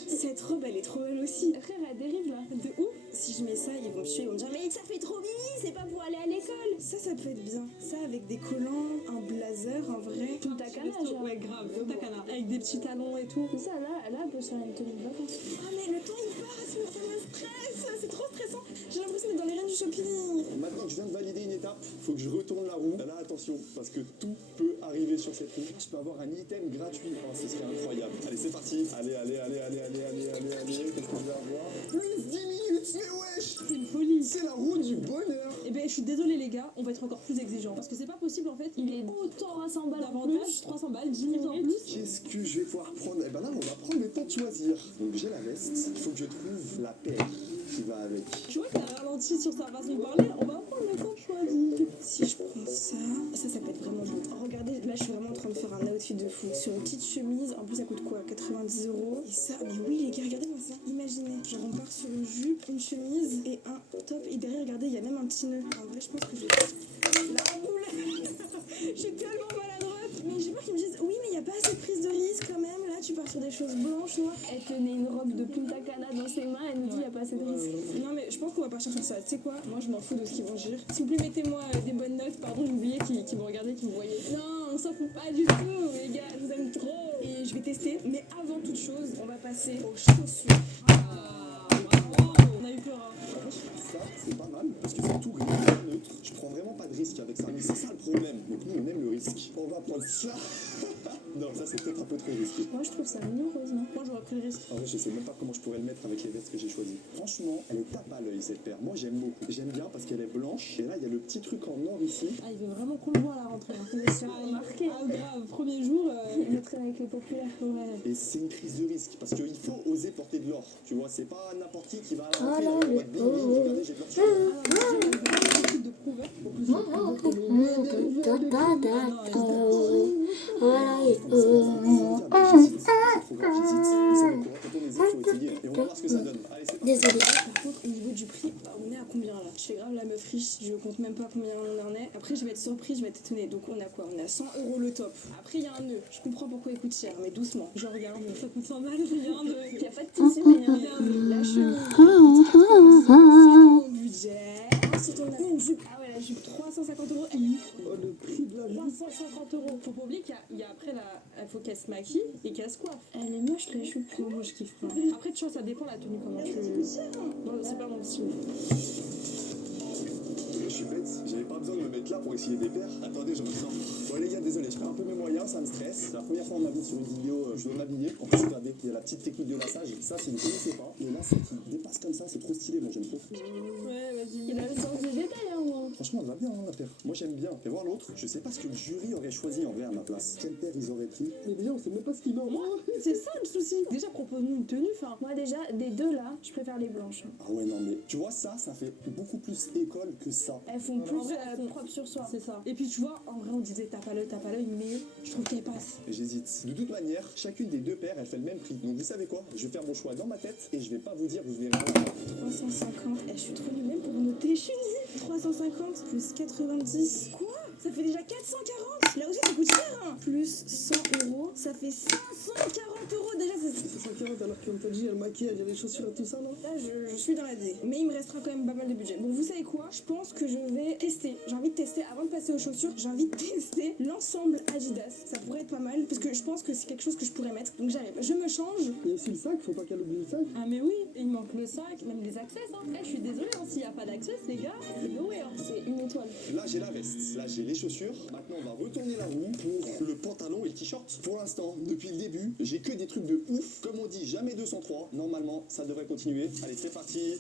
Cette robe, elle est trop belle aussi. Frère, elle dérive, là. De ouf. Si je mets ça, ils vont me tuer, ils vont me dire mais ça fait trop mimi, c'est pas pour aller à l'école. Ça peut être bien. Ça avec des collants, un blazer, un vrai. Tout à canard, genre. Ouais, grave, tout à canard. Avec des petits talons et tout. Ça, là, elle peut se faire une tenue de vacances. Ah, mais le temps il passe, mais ça me stresse. C'est trop stressant. J'ai l'impression d'être dans les reines du shopping. Maintenant que je viens de valider une étape, faut que je retourne la roue. Là, attention, parce que tout peut arriver sur cette roue. Je peux avoir un item gratuit. Oh, ce serait incroyable. Allez, c'est parti. Allez. Qu'est-ce que je vais avoir? Plus 10 minutes, mais wesh! C'est une folie. C'est la roue du bonheur! Eh ben, je suis désolée, les gars, on va être encore plus exigeant. Parce que c'est pas possible en fait. Il est autant à 100 balles d'avantage, 300 balles, 10 minutes en plus. Qu'est-ce que je vais pouvoir prendre? Eh ben là, on va prendre le temps de choisir. Donc j'ai la veste. Il faut que je trouve la paire. qui va avec. Tu vois qu'il a ralenti sur sa façon de parler. On va prendre le temps choisi. Si je prends ça, ça peut être vraiment beau. Regardez, là, je suis vraiment en train de faire un outfit de fou. Sur une petite chemise, en plus, ça coûte quoi? 90 €. Et ça, mais oui, les gars, regardez-moi ça. Imaginez, genre, on part sur une jupe, une chemise et un top. Et derrière, regardez, il y a même un petit nœud. En vrai, je pense que je vais... La boule. Je suis tellement maladroite. Mais j'ai peur qu'ils me disent, oui, mais il n'y a pas assez de prise de risque quand même. Là, tu pars sur des choses blanches, noires. Elle tenait une robe de Punta Cana dans ses mains, elle nous dit il n'y a pas assez de risque. Non mais je pense qu'on va partir sur ça. Tu sais quoi? Moi je m'en fous de ce qu'ils vont dire. S'il vous plaît, mettez-moi des bonnes notes. Pardon, j'ai oublié qui me regardaient, qui me voyaient. Non, on s'en fout pas du tout, les gars, je vous aime trop. Et je vais tester. Mais avant toute chose, on va passer aux chaussures. Ah, bravo. On a eu peur. En fait, ça, c'est pas mal parce que c'est tout gris, neutre. Je prends vraiment pas de risque avec ça. Mais c'est ça le problème. Donc nous, on aime le risque. On va prendre ça. Non, ça c'est peut-être un peu trop risqué. Moi je trouve ça mignon rose, non? Moi j'aurais pris le risque. En vrai, je sais même pas comment je pourrais le mettre avec les vestes que j'ai choisies. Franchement, elle est tape à l'œil cette paire. Moi, j'aime beaucoup. J'aime bien parce qu'elle est blanche. Et là, il y a le petit truc en or ici. Ah, il veut vraiment qu'on le voit à la rentrée. Hein. Il est sur remarqué. Ah, grave, premier jour. Il traîne avec les populaires. Ouais. Et c'est une prise de risque parce qu'il faut oser porter de l'or. Tu vois, c'est pas n'importe qui va à la Oh rentrée là, en mode mais bing bing, regardez, j'ai de l'or sur le dos. Alors, déjà, on va faire un truc de prouver. En plus, Oh, oh, oh, oh, oh, voilà, et J'hésite, c'est trop grave, j'hésite. Mais ça va courir quand on hésite, faut essayer. Et on va voir ce que ça donne. Allez, c'est parti. désolé. Par contre, au niveau du prix, on est à combien là? Je fais grave la meuf riche, je compte même pas combien on en est. Après, je vais être surprise, je vais être étonnée. Donc, on a quoi? On a 100 € le top. Après, il y a un nœud. Je comprends pourquoi il coûte cher, mais doucement. Je regarde, ça coûte 100 balles, il y a un nœud. Il n'y a pas de tissu, mais il y a un nœud. La chemise, c'est mon budget. Ensuite, on a une jupe. Ah ouais, la jupe 350 €. Oh, le prix de la jupe. 350 €. Faut pas oublier qu'il y a après il faut qu'elle se maquille et qu'elle se coiffe. Elle est moche la jupe. Moi, je kiffe pas. Après, tu vois, ça dépend la tenue, comment tu. Non, c'est pas mon style. Je suis bête, j'avais pas besoin de me mettre là pour essayer des paires. Attendez, je ressens. Bon les gars, désolé, je perds un peu mes moyens, ça me stresse. C'est la première fois de ma vie sur une vidéo, je dois m'habiller. En plus, regardez, il y a la petite technique de lassage. Ça, si vous ne connaissez pas. Le lace qui dépasse comme ça, c'est trop stylé, moi j'aime trop. Ouais, vas-y. Il a le sens du détail, hein, moi. Franchement, elle va bien, hein, la paire. Moi j'aime bien. Et voir l'autre, je sais pas ce que le jury aurait choisi en vrai à ma place. Quelle paire ils auraient pris? Mais déjà, on sait même pas ce qu'ils ont. C'est ça le souci. Déjà, propose-nous une tenue, enfin. Moi déjà, des deux là, je préfère les blanches. Ah ouais, non, mais tu vois, ça fait beaucoup plus école que ça. Elles font plus En vrai, elles font propre sur soi. C'est ça. Et puis tu vois, en vrai, on disait tape à l'œil, mais je trouve qu'elle passe. Et j'hésite. De toute manière, chacune des deux paires, elle fait le même prix. Donc vous savez quoi? Je vais faire mon choix dans ma tête et je vais pas vous dire, vous verrez. 350. Je suis trop nulle même pour noter. Je suis nulle. 350 plus 90. Quoi? Ça fait déjà 440. Là aussi, ça coûte cher. Hein. Plus 100 €, ça fait 540 € déjà. C'est 540 alors qu'on t'a dit, elle maquille, il y a les chaussures et tout ça, non? Là, je suis dans la D. Mais il me restera quand même pas mal de budget. Bon, vous savez quoi? Je pense que je vais tester. J'ai envie de tester, avant de passer aux chaussures, j'ai envie de tester l'ensemble Adidas. Ça pourrait être pas mal, parce que je pense que c'est quelque chose que je pourrais mettre. Donc j'arrive. Je me change. Il y a aussi le sac, faut pas qu'elle oublie le sac. Ah mais oui, il manque le sac, même les accès. Hein. Je suis désolée, hein, s'il n'y a pas d'accès, les gars, c'est no way. Hein. C'est une étoile. Là j'ai la veste, là j'ai les chaussures. Maintenant on va retourner la roue pour le pantalon et le t-shirt. Pour l'instant, depuis le début, j'ai que des trucs de ouf. Comme on dit, jamais 203. Normalement, ça devrait continuer. Allez, c'est parti.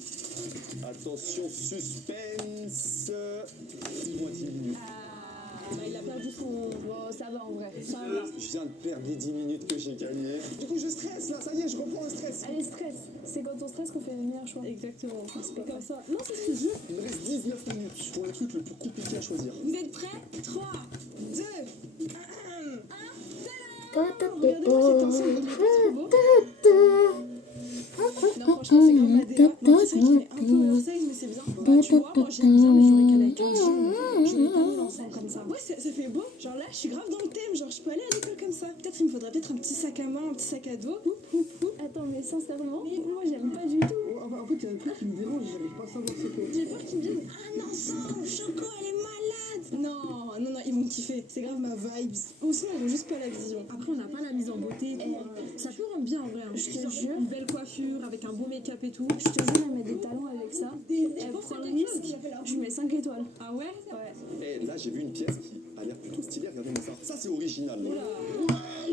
Attention, suspense. 6 mois 10 minutes. Il a perdu son... Bon, ça va en vrai. Ça va. Je viens de perdre les 10 minutes que j'ai gagnées. Du coup, je stresse là, ça y est, je reprends un stress. Allez, stress. C'est quand on stresse qu'on fait les meilleurs choix. Exactement. C'est pas Comme comme ça. Non, c'est ce que je veux. Il me reste 19 minutes pour le truc le plus compliqué à choisir. Vous êtes prêts? 3, 2, 1. Non, franchement, c'est grave la DA. Moi, je sais qu'il est un peu oversize, mais c'est bien. Bah, tu vois, moi, j'aime bien, mais j'aurais qu'à avec un jean. Je l'ai pas mis l'ensemble comme ça. Ouais, ça fait beau. Genre là, je suis grave dans le thème. Genre, je peux aller à l'école comme ça. Peut-être il me faudrait peut-être un petit sac à main, un petit sac à dos. Attends, mais sincèrement, moi j'aime pas du tout. En fait, il y a un truc qui me dérange, j'arrive pas à savoir ce que. J'ai peur qu'ils me disent ah non, Sam, Choco, elle est malade. Non, ils vont kiffer. C'est grave ma vibe. Ou sinon, on veut juste pas la vision. Après, on n'a pas la mise en beauté. Ça peut rendre bien en vrai. Hein. Je te jure. Une belle coiffure avec un beau make-up et tout. Je te jure, elle met des talons avec ça. Elle prend le risque. Je mets 5 étoiles. Ah ouais? Ouais. Et là, j'ai vu une pièce qui a l'air plutôt stylée. Regardez-moi ça. Ça, c'est original.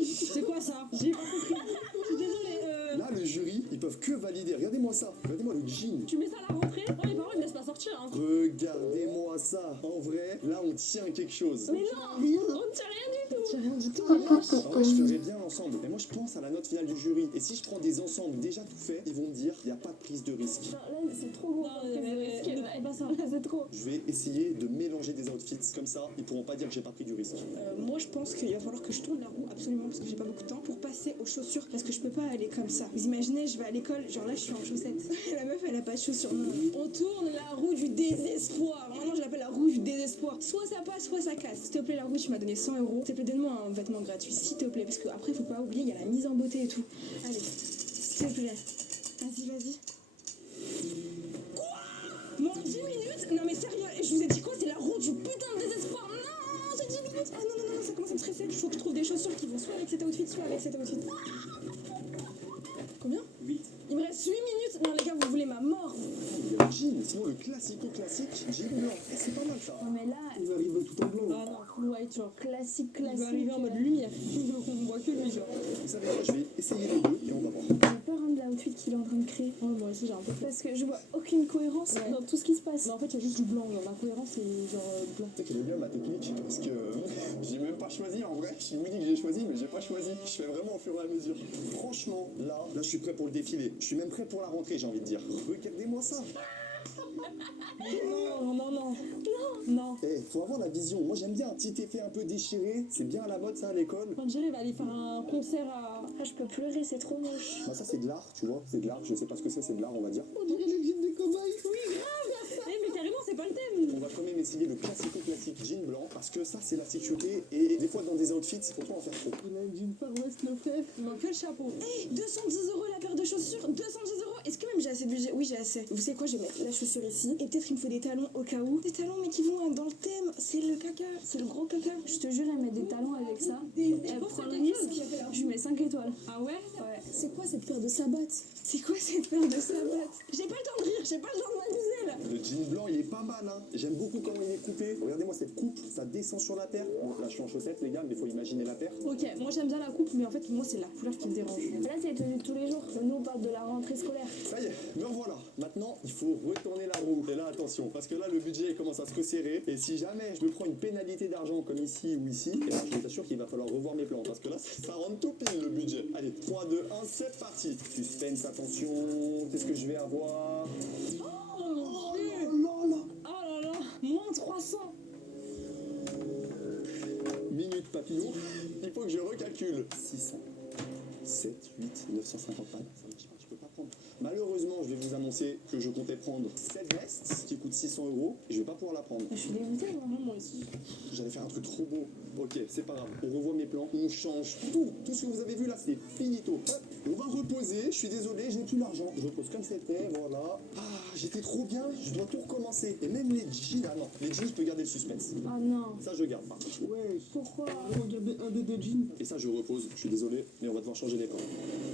C'est quoi ça? J'ai pas compris. Je suis désolée. Là, le jury, ils peuvent que valider. Regardez-moi ça. Regardez-moi le jean. Tu mets ça à la rentrée? Oh, les parents, ils me laissent pas sortir. Hein. Regardez-moi ça. En vrai, là, on tient quelque chose. Mais non, on ne tient rien du tout. J'ai rien du tout. En vrai, je ferais bien l'ensemble. Mais moi, je pense à la note finale du jury. Et si je prends des ensembles déjà tout faits, ils vont me dire, il n'y a pas de prise de risque. Non, là, c'est trop gros. Non, mais Ne prends pas ça, là, c'est trop. Je vais essayer de mélanger des outfits comme ça, ils pourront pas dire que j'ai pas pris du risque. Moi, je pense qu'il va falloir que je tourne la roue absolument parce que j'ai pas beaucoup de temps pour passer aux chaussures parce que je peux pas aller comme ça. Vous imaginez, je vais à l'école, genre là, je suis en chaussettes. La meuf, elle a pas de chaussures. Non. On tourne la roue du désespoir. Maintenant, je l'appelle la roue du désespoir. Soit ça passe, soit ça casse. S'il te plaît, la roue, tu m'as donné 100 €. S'il te plaît, donne-moi un vêtement gratuit, s'il te plaît, parce qu'après, faut pas oublier, il y a la mise en beauté et tout. Allez, s'il te plaît. Vas-y. Quoi? Moins 10 minutes? Non mais sérieux, je vous ai dit quoi? C'est la roue du putain de désespoir. Non, c'est 10 minutes. Ah non, ça commence à me stresser. Il faut que je trouve des chaussures qui vont soit avec cet outfit, soit avec cet outfit. Combien? 8. Il me reste 8 minutes. Non les gars, vous voulez ma mort? Il y a le jean, sinon le classique, jean blanc. Eh, c'est pas mal ça. Non, mais là, Il va arriver tout en blanc. ah non, full white, genre classique. Il va arriver en mode lumière. On voit que lui, genre. Vous savez quoi, je vais essayer les deux et on va voir. J'ai peur hein, de l'outfit qu'il est en train de créer. Ouais, moi aussi, j'ai un peu peur. Parce que je vois aucune cohérence Ouais. dans tout ce qui se passe. Mais en fait, il y a juste du blanc. Genre, la cohérence, c'est genre blanc. Tu sais qu'elle est bien ma technique, parce que j'ai même pas choisi en vrai. Je me dis que j'ai choisi, mais j'ai pas choisi. Je fais vraiment au fur et à mesure. Franchement, là, je suis prêt pour le défilé. Je suis même prêt pour la rentrée, j'ai envie de dire. Regardez-moi ça. Non. Eh, faut avoir la vision. Moi, j'aime bien un petit effet un peu déchiré. C'est bien à la mode ça à l'école. Angèle va aller faire un concert à. Ah, je peux pleurer, c'est trop moche. Bah ça c'est de l'art, tu vois. C'est de l'art. Je sais pas ce que c'est de l'art, on va dire. On dirait le jean des cobayes. Mais carrément, c'est pas le thème. On va quand même essayer le classique jean blanc parce que ça c'est la sécurité et des fois dans des outfits faut pas en faire trop. Il a une jean Far West, le frère. Il manque que le chapeau. 210 € la paire de chaussures. 210 €. Est-ce que même j'ai assez de budget? Oui, j'ai assez. Vous savez quoi? Je vais mettre la chaussure ici. Et peut-être il me faut des talons au cas où. Des talons, mais qui vont dans le thème. C'est le caca. C'est le gros caca. Je te jure, elle met des talons avec ça. Elle prend le risque. Je mets 5 étoiles. Ah ouais? Ouais. C'est quoi cette paire de sabottes? C'est quoi cette paire de sabottes? J'ai pas le temps de rire. J'ai pas le temps de m'amuser là. Le jean blanc il est pas mal hein. J'aime beaucoup comment il est coupé. Regardez-moi cette coupe, ça descend sur la paire. Bon là je suis en chaussettes les gars mais faut imaginer la paire. Ok, moi j'aime bien la coupe, mais en fait, moi c'est la couleur qui me dérange. Là, c'est les tenues de tous les jours. Nous, on parle de la rentrée scolaire. Ça y est, me revoilà. Maintenant il faut retourner la roue. Et là attention parce que là le budget il commence à se resserrer. Et si jamais je me prends une pénalité d'argent comme ici ou ici, et là je vous assure qu'il va falloir revoir mes plans parce que là ça rentre tout pile le budget. Allez 3, 2, 1, c'est parti. Suspense, attention. Qu'est-ce que je vais avoir? Oh mon dieu! Oh là là! Moins 300! Minute papillon, il faut que je recalcule. 600, 7, 8, 950 balles, ça marche pas, je peux pas prendre. Malheureusement, je vais vous annoncer que je comptais prendre cette veste qui coûte 600 €, et je vais pas pouvoir la prendre. Je suis dégoûtée, moi. Moi aussi. J'allais faire un truc trop beau. Ok, c'est pas grave, on revoit mes plans, on change tout. Tout ce que vous avez vu là, c'est finito. Hop, on va reposer, je suis désolé, j'ai plus l'argent. Je repose comme c'était, voilà. Ah, j'étais trop bien, je dois tout recommencer. Et même les jeans, ah non, les jeans, je peux garder le suspense. Ah non. Ça, je garde pas. Ouais, Pourquoi? regardez un des deux jeans. Et ça, je repose, je suis désolé, mais on va devoir changer les plans.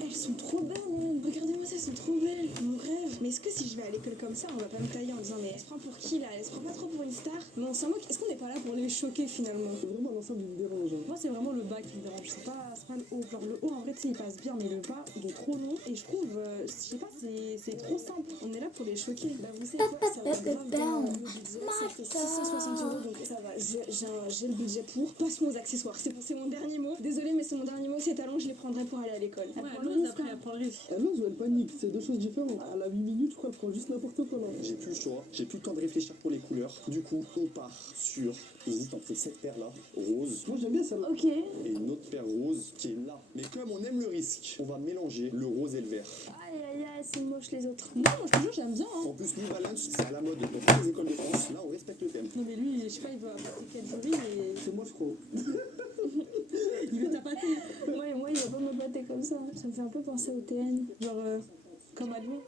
Elles sont trop belles, hein. Regardez-moi ça, elles sont trop belles. Mon rêve. Mais est-ce que si je vais à l'école comme ça, on va pas me tailler en disant, mais elle se prend pour qui là? Elle se prend pas trop pour une star? Mais on s'en moque. Est-ce qu'on n'est pas là pour les choquer finalement? C'est vraiment l'ensemble qui me dérange. hein. Moi, c'est vraiment le bas qui me dérange. C'est pas le haut. Genre, le haut, en vrai, tu sais, il passe bien, mais le bas, il est trop long. Et je trouve, je sais pas, c'est trop simple. On est là pour les choquer. Bah, vous savez quoi? Ça va grave dans le budget. Ça fait 660 €, donc ça va. J'ai le budget pour. Passons aux accessoires. C'est mon dernier mot. Désolée, mais c'est mon dernier mot. Ces talons, je les prendrai pour aller à l'école. Ouais, l'ose, après, elle prend le risque. Elle ose ou elle panique, c'est deux choses différentes. À la 8 minutes, je crois, elle prend juste n'importe quoi là. J'ai plus le choix, j'ai plus le temps de réfléchir pour les couleurs. Du coup, on part sur, j'hésite entre cette paire-là, rose, Moi j'aime bien celle-là. Ok. et une autre paire rose qui est là. Mais comme on aime le risque, on va mélanger le rose et le vert. Aïe, aïe, aïe, c'est moche les autres. Non, je te jure, j'aime bien. Hein. En plus, New Balance, c'est à la mode dans toutes les écoles de France. Là, on respecte le thème. Non, mais lui, je sais pas, il veut apporter quel jury, mais C'est moi, je crois. il veut tapater. Moi, il va pas me battre comme ça. Ça me fait un peu penser au TN. Genre, comme à Lyon.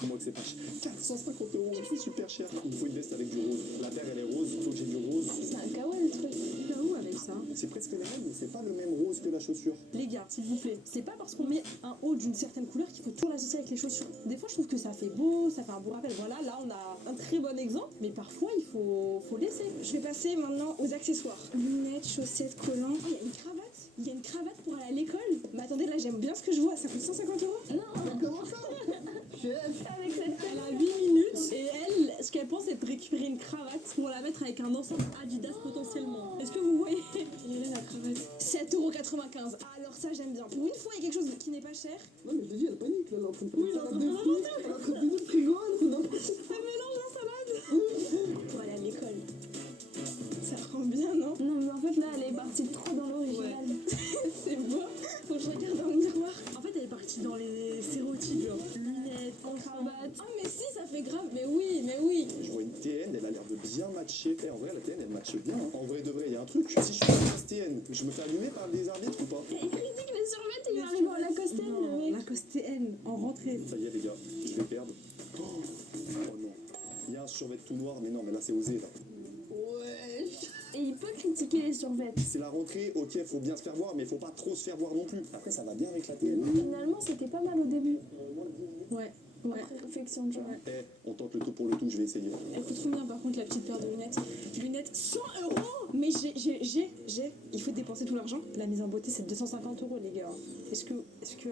Dis-moi que c'est pas cher. 450 €, c'est super cher. Il me faut une veste avec du rose. La paire, elle est rose, il faut que j'ai du rose. C'est un kawaii le truc. Il va où avec ça? C'est presque les mêmes, mais c'est pas le même rose que la chaussure. Les gars, s'il vous plaît, c'est pas parce qu'on met un haut d'une certaine couleur qu'il faut toujours l'associer avec les chaussures. Des fois, je trouve que ça fait beau, ça fait un beau rappel. Voilà, là, on a un très bon exemple, mais parfois, il faut laisser. Je vais passer maintenant aux accessoires. Lunettes, chaussettes, collants. Oh, il y a une cravate. Il y a une cravate pour aller à l'école. Mais attendez, là, j'aime bien ce que je vois. Ça coûte 150 €. Non, Comment ça? avec cette Elle a 8 minutes et elle, ce qu'elle pense, c'est de récupérer une cravate pour la mettre avec un ensemble Adidas potentiellement. Est-ce que vous voyez? Elle est la cravate. 7,95 €. 15. Alors ça, j'aime bien. Pour une fois, il y a quelque chose qui n'est pas cher. Non, mais je l'ai dit, elle panique là, elle est en train de Oui, faire elle est en une train de salade de fruits, elle est en train de finir le frigo, elle est en train de- Elle mélange la salade. Pour aller à l'école. Ça rend bien, non? Non, mais en fait, là, elle est partie trop dans l'original. C'est beau. Faut que je regarde dans le miroir. En fait, elle est partie dans les stéréotypes, genre lunettes, cravate. Ah, mais si, ça fait grave. Mais oui, mais oui. Je vois une TN, elle a l'air de bien matcher. En vrai, la TN, elle matche bien. Hein. En vrai de vrai, il y a un truc. Si je suis pas classe TN, je me fais allumer par des arbitres ou pas? Il critique les survêtements, il va arriver en Lacoste, le mec. Lacoste TN en rentrée. Ça y est, les gars, je vais perdre. Oh non. Il y a un survêt tout noir, mais non, mais là, c'est osé, là. Et il peut critiquer les survêtements. C'est la rentrée, ok, faut bien se faire voir, mais faut pas trop se faire voir non plus. Après, ça va bien avec la TN. Finalement, c'était pas mal au début. Ouais, ouais. Après réflexion, tu vois. Eh, on tente le tout pour le tout, je vais essayer. Elle coûte combien par contre la petite paire de lunettes? Lunettes 100 €. Mais j'ai. Il faut dépenser tout l'argent. La mise en beauté c'est 250 € les gars. Est-ce que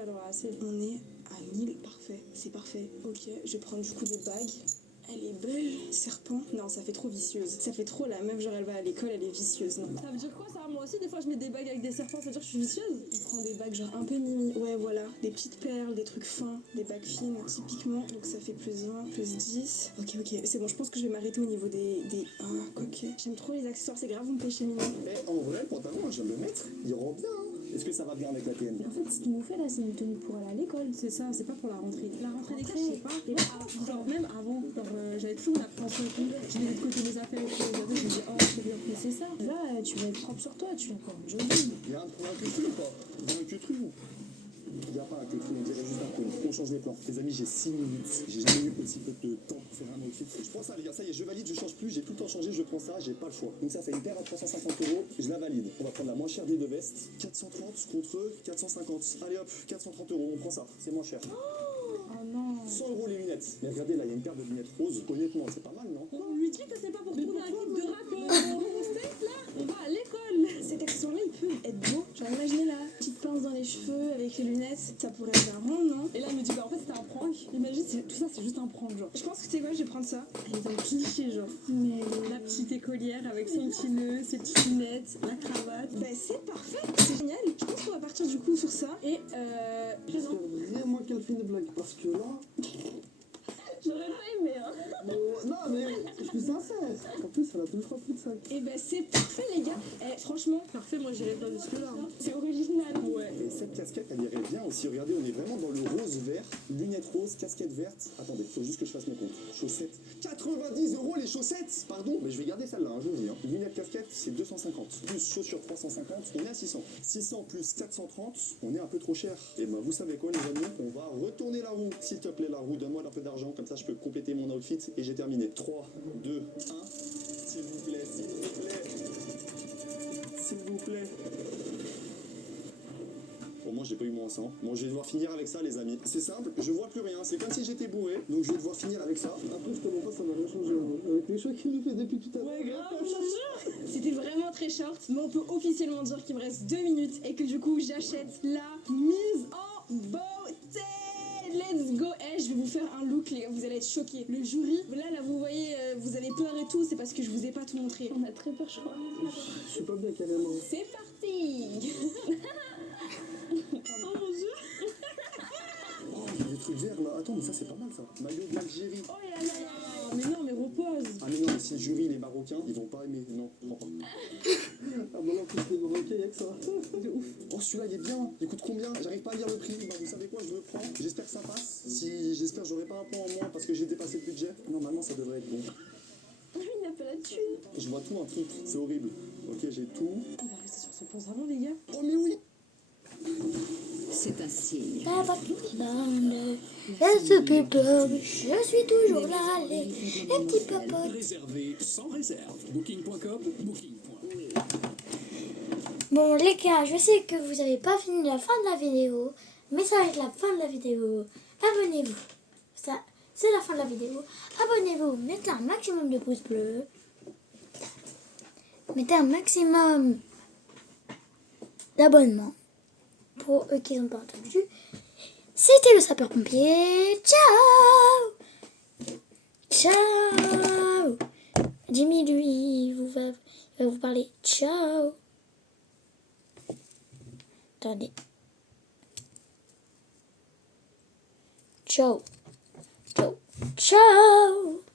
elle aura assez? On est à 1000, parfait. C'est parfait. Ok, je vais prendre du coup des bagues. Elle est belle. Serpent. Non, ça fait trop vicieuse. Ça fait trop la meuf, genre elle va à l'école, elle est vicieuse. Non. Ça veut dire quoi ça? Moi aussi, des fois je mets des bagues avec des serpents, ça veut dire que je suis vicieuse? On prend des bagues genre un peu mimi. Ouais, voilà. Des petites perles, des trucs fins, des bagues fines, typiquement. Donc ça fait plus 20, plus 10. Ok, c'est bon, je pense que je vais m'arrêter au niveau des. Ah, ok. J'aime trop les accessoires, c'est grave, vous me péchez mignon. Eh, en vrai, le pantalon, je viens de le mettre. Il rend bien, hein. Est-ce que ça va bien avec la TN? Mais en fait, ce qu'il nous fait là, c'est une tenue pour aller à l'école. C'est ça, c'est pas pour la rentrée. La rentrée des classes, je sais pas. Et là, genre même avant, genre j'avais toujours une appréhension et tout. Je mets de côté mes affaires et tout. Je me dis, oh, c'est bien. Mais c'est ça. Là, tu vas être propre sur toi, tu viens pas en jogging. Il y a un queutru ou pas? Il y a un queutru ou? Il n'y a pas un queutru, on dirait juste un cône. On change les plans. Les amis, j'ai 6 minutes. J'ai jamais eu aussi peu de temps pour faire un outfit. Je prends ça, les gars, ça y est, je valide, je change plus. J'ai tout le temps changé, je prends ça, j'ai pas le choix. Donc ça fait une paire à 350 €, je la valide. On va prendre la moins chère des deux vestes. 430 contre 450. Allez hop, 430 €, on prend ça, c'est moins cher. Oh non. 100 € les lunettes. Mais regardez, là, il y a une paire de lunettes roses. Honnêtement, c'est pas mal, non? On lui dit que c'est pas pour trouver un clip de rap au steak là. On va à l'école. Cet accessoire-là, il peut être beau. Genre, imaginez la petite pince dans les cheveux avec les lunettes. Ça pourrait être un rond, non? Et là, elle me dit, bah en fait, c'était un prank. Imagine, tout ça, c'est juste un prank, genre. Je pense que tu sais quoi, je vais prendre ça. Elle est dans le cliché, genre. Mais La petite écolière avec son petit nœud, ses petites lunettes, la cravate. Bah, c'est parfait. C'est génial. Je pense qu'on va partir du coup sur ça. Et J'espère vraiment qu'elle fait une blague parce que là. j'aurais pas aimé, hein. Non, mais je suis sincère. En plus, elle a toujours pas pris de sac. Et ben c'est parfait les gars. Franchement, parfait, moi j'irais pas jusque là. C'est original. Ouais. Et cette casquette, elle irait bien aussi. Regardez, on est vraiment dans le rose vert. Lunettes roses, casquette verte. Attendez, faut juste que je fasse mes comptes. Chaussettes. 90 € les chaussettes. Pardon, mais je vais garder celle-là, hein, je vous le dis. Hein. Lunettes casquette, c'est 250. Plus chaussures 350, on est à 600. 600 plus 430, on est un peu trop cher. Et ben vous savez quoi les amis, on va retourner la roue. S'il te plaît la roue, donne-moi un peu d'argent, comme ça je peux compléter mon outfit et j'ai terminé. 3, 2, 1. S'il vous plaît, s'il vous plaît. S'il vous plaît. Bon, moi j'ai pas eu moins 100. Bon, je vais devoir finir avec ça, les amis. C'est simple, je vois plus rien. C'est comme si j'étais bourré. Donc je vais devoir finir avec ça. Après, je te mens pas, ça n'a rien changé. Hein. Avec les choix qu'il nous fait depuis tout à l'heure. Ouais, grave, je te jure. C'était vraiment très short, mais on peut officiellement dire qu'il me reste 2 minutes et que du coup j'achète la mise en beauté. Let's go. Je vais vous faire un look, les gars, vous allez être choqués. Le jury, là vous voyez, vous avez peur et tout, c'est parce que je vous ai pas tout montré. On a très peur, je crois. Je suis pas bien carrément. C'est parti. Oh mon dieu. Oh, il y a des trucs verts là. Attends, mais ça c'est pas mal ça. Maillot d'Algérie. Oh là là là. Mais non, mais repose. Ah mais non, mais si le jury, les Marocains, ils vont pas aimer. Non, je prends pas. Ah, bon, là, en plus, les Marocains, y'a que ça. C'est ouf. Oh, celui-là, il est bien. Il coûte combien? J'arrive pas à lire le prix. Bah, vous savez quoi, je le prends. J'espère que ça passe. Si j'espère que j'aurai pas un point en moins parce que j'ai dépassé le budget. Normalement, ça devrait être bon. Lui, il n'a pas la thune. Je vois tout un truc. C'est horrible. Ok, j'ai tout. On va rester sur son pantalon, les gars. Oh, mais oui. C'est un signe. La bande, les people, je suis toujours là, les petits papotes. Réservé sans réserve. Booking.com, booking.com. Bon les gars, je sais que vous n'avez pas fini la fin de la vidéo, mais ça va être la fin de la vidéo. Abonnez-vous. Ça, c'est la fin de la vidéo. Abonnez-vous, mettez un maximum de pouces bleus. Mettez un maximum d'abonnements pour eux qui n'ont pas entendu. C'était le sapeur-pompier. Ciao. Ciao. Jimmy, lui, il va vous parler. Ciao. Attendez. Ciao. Ciao. Ciao.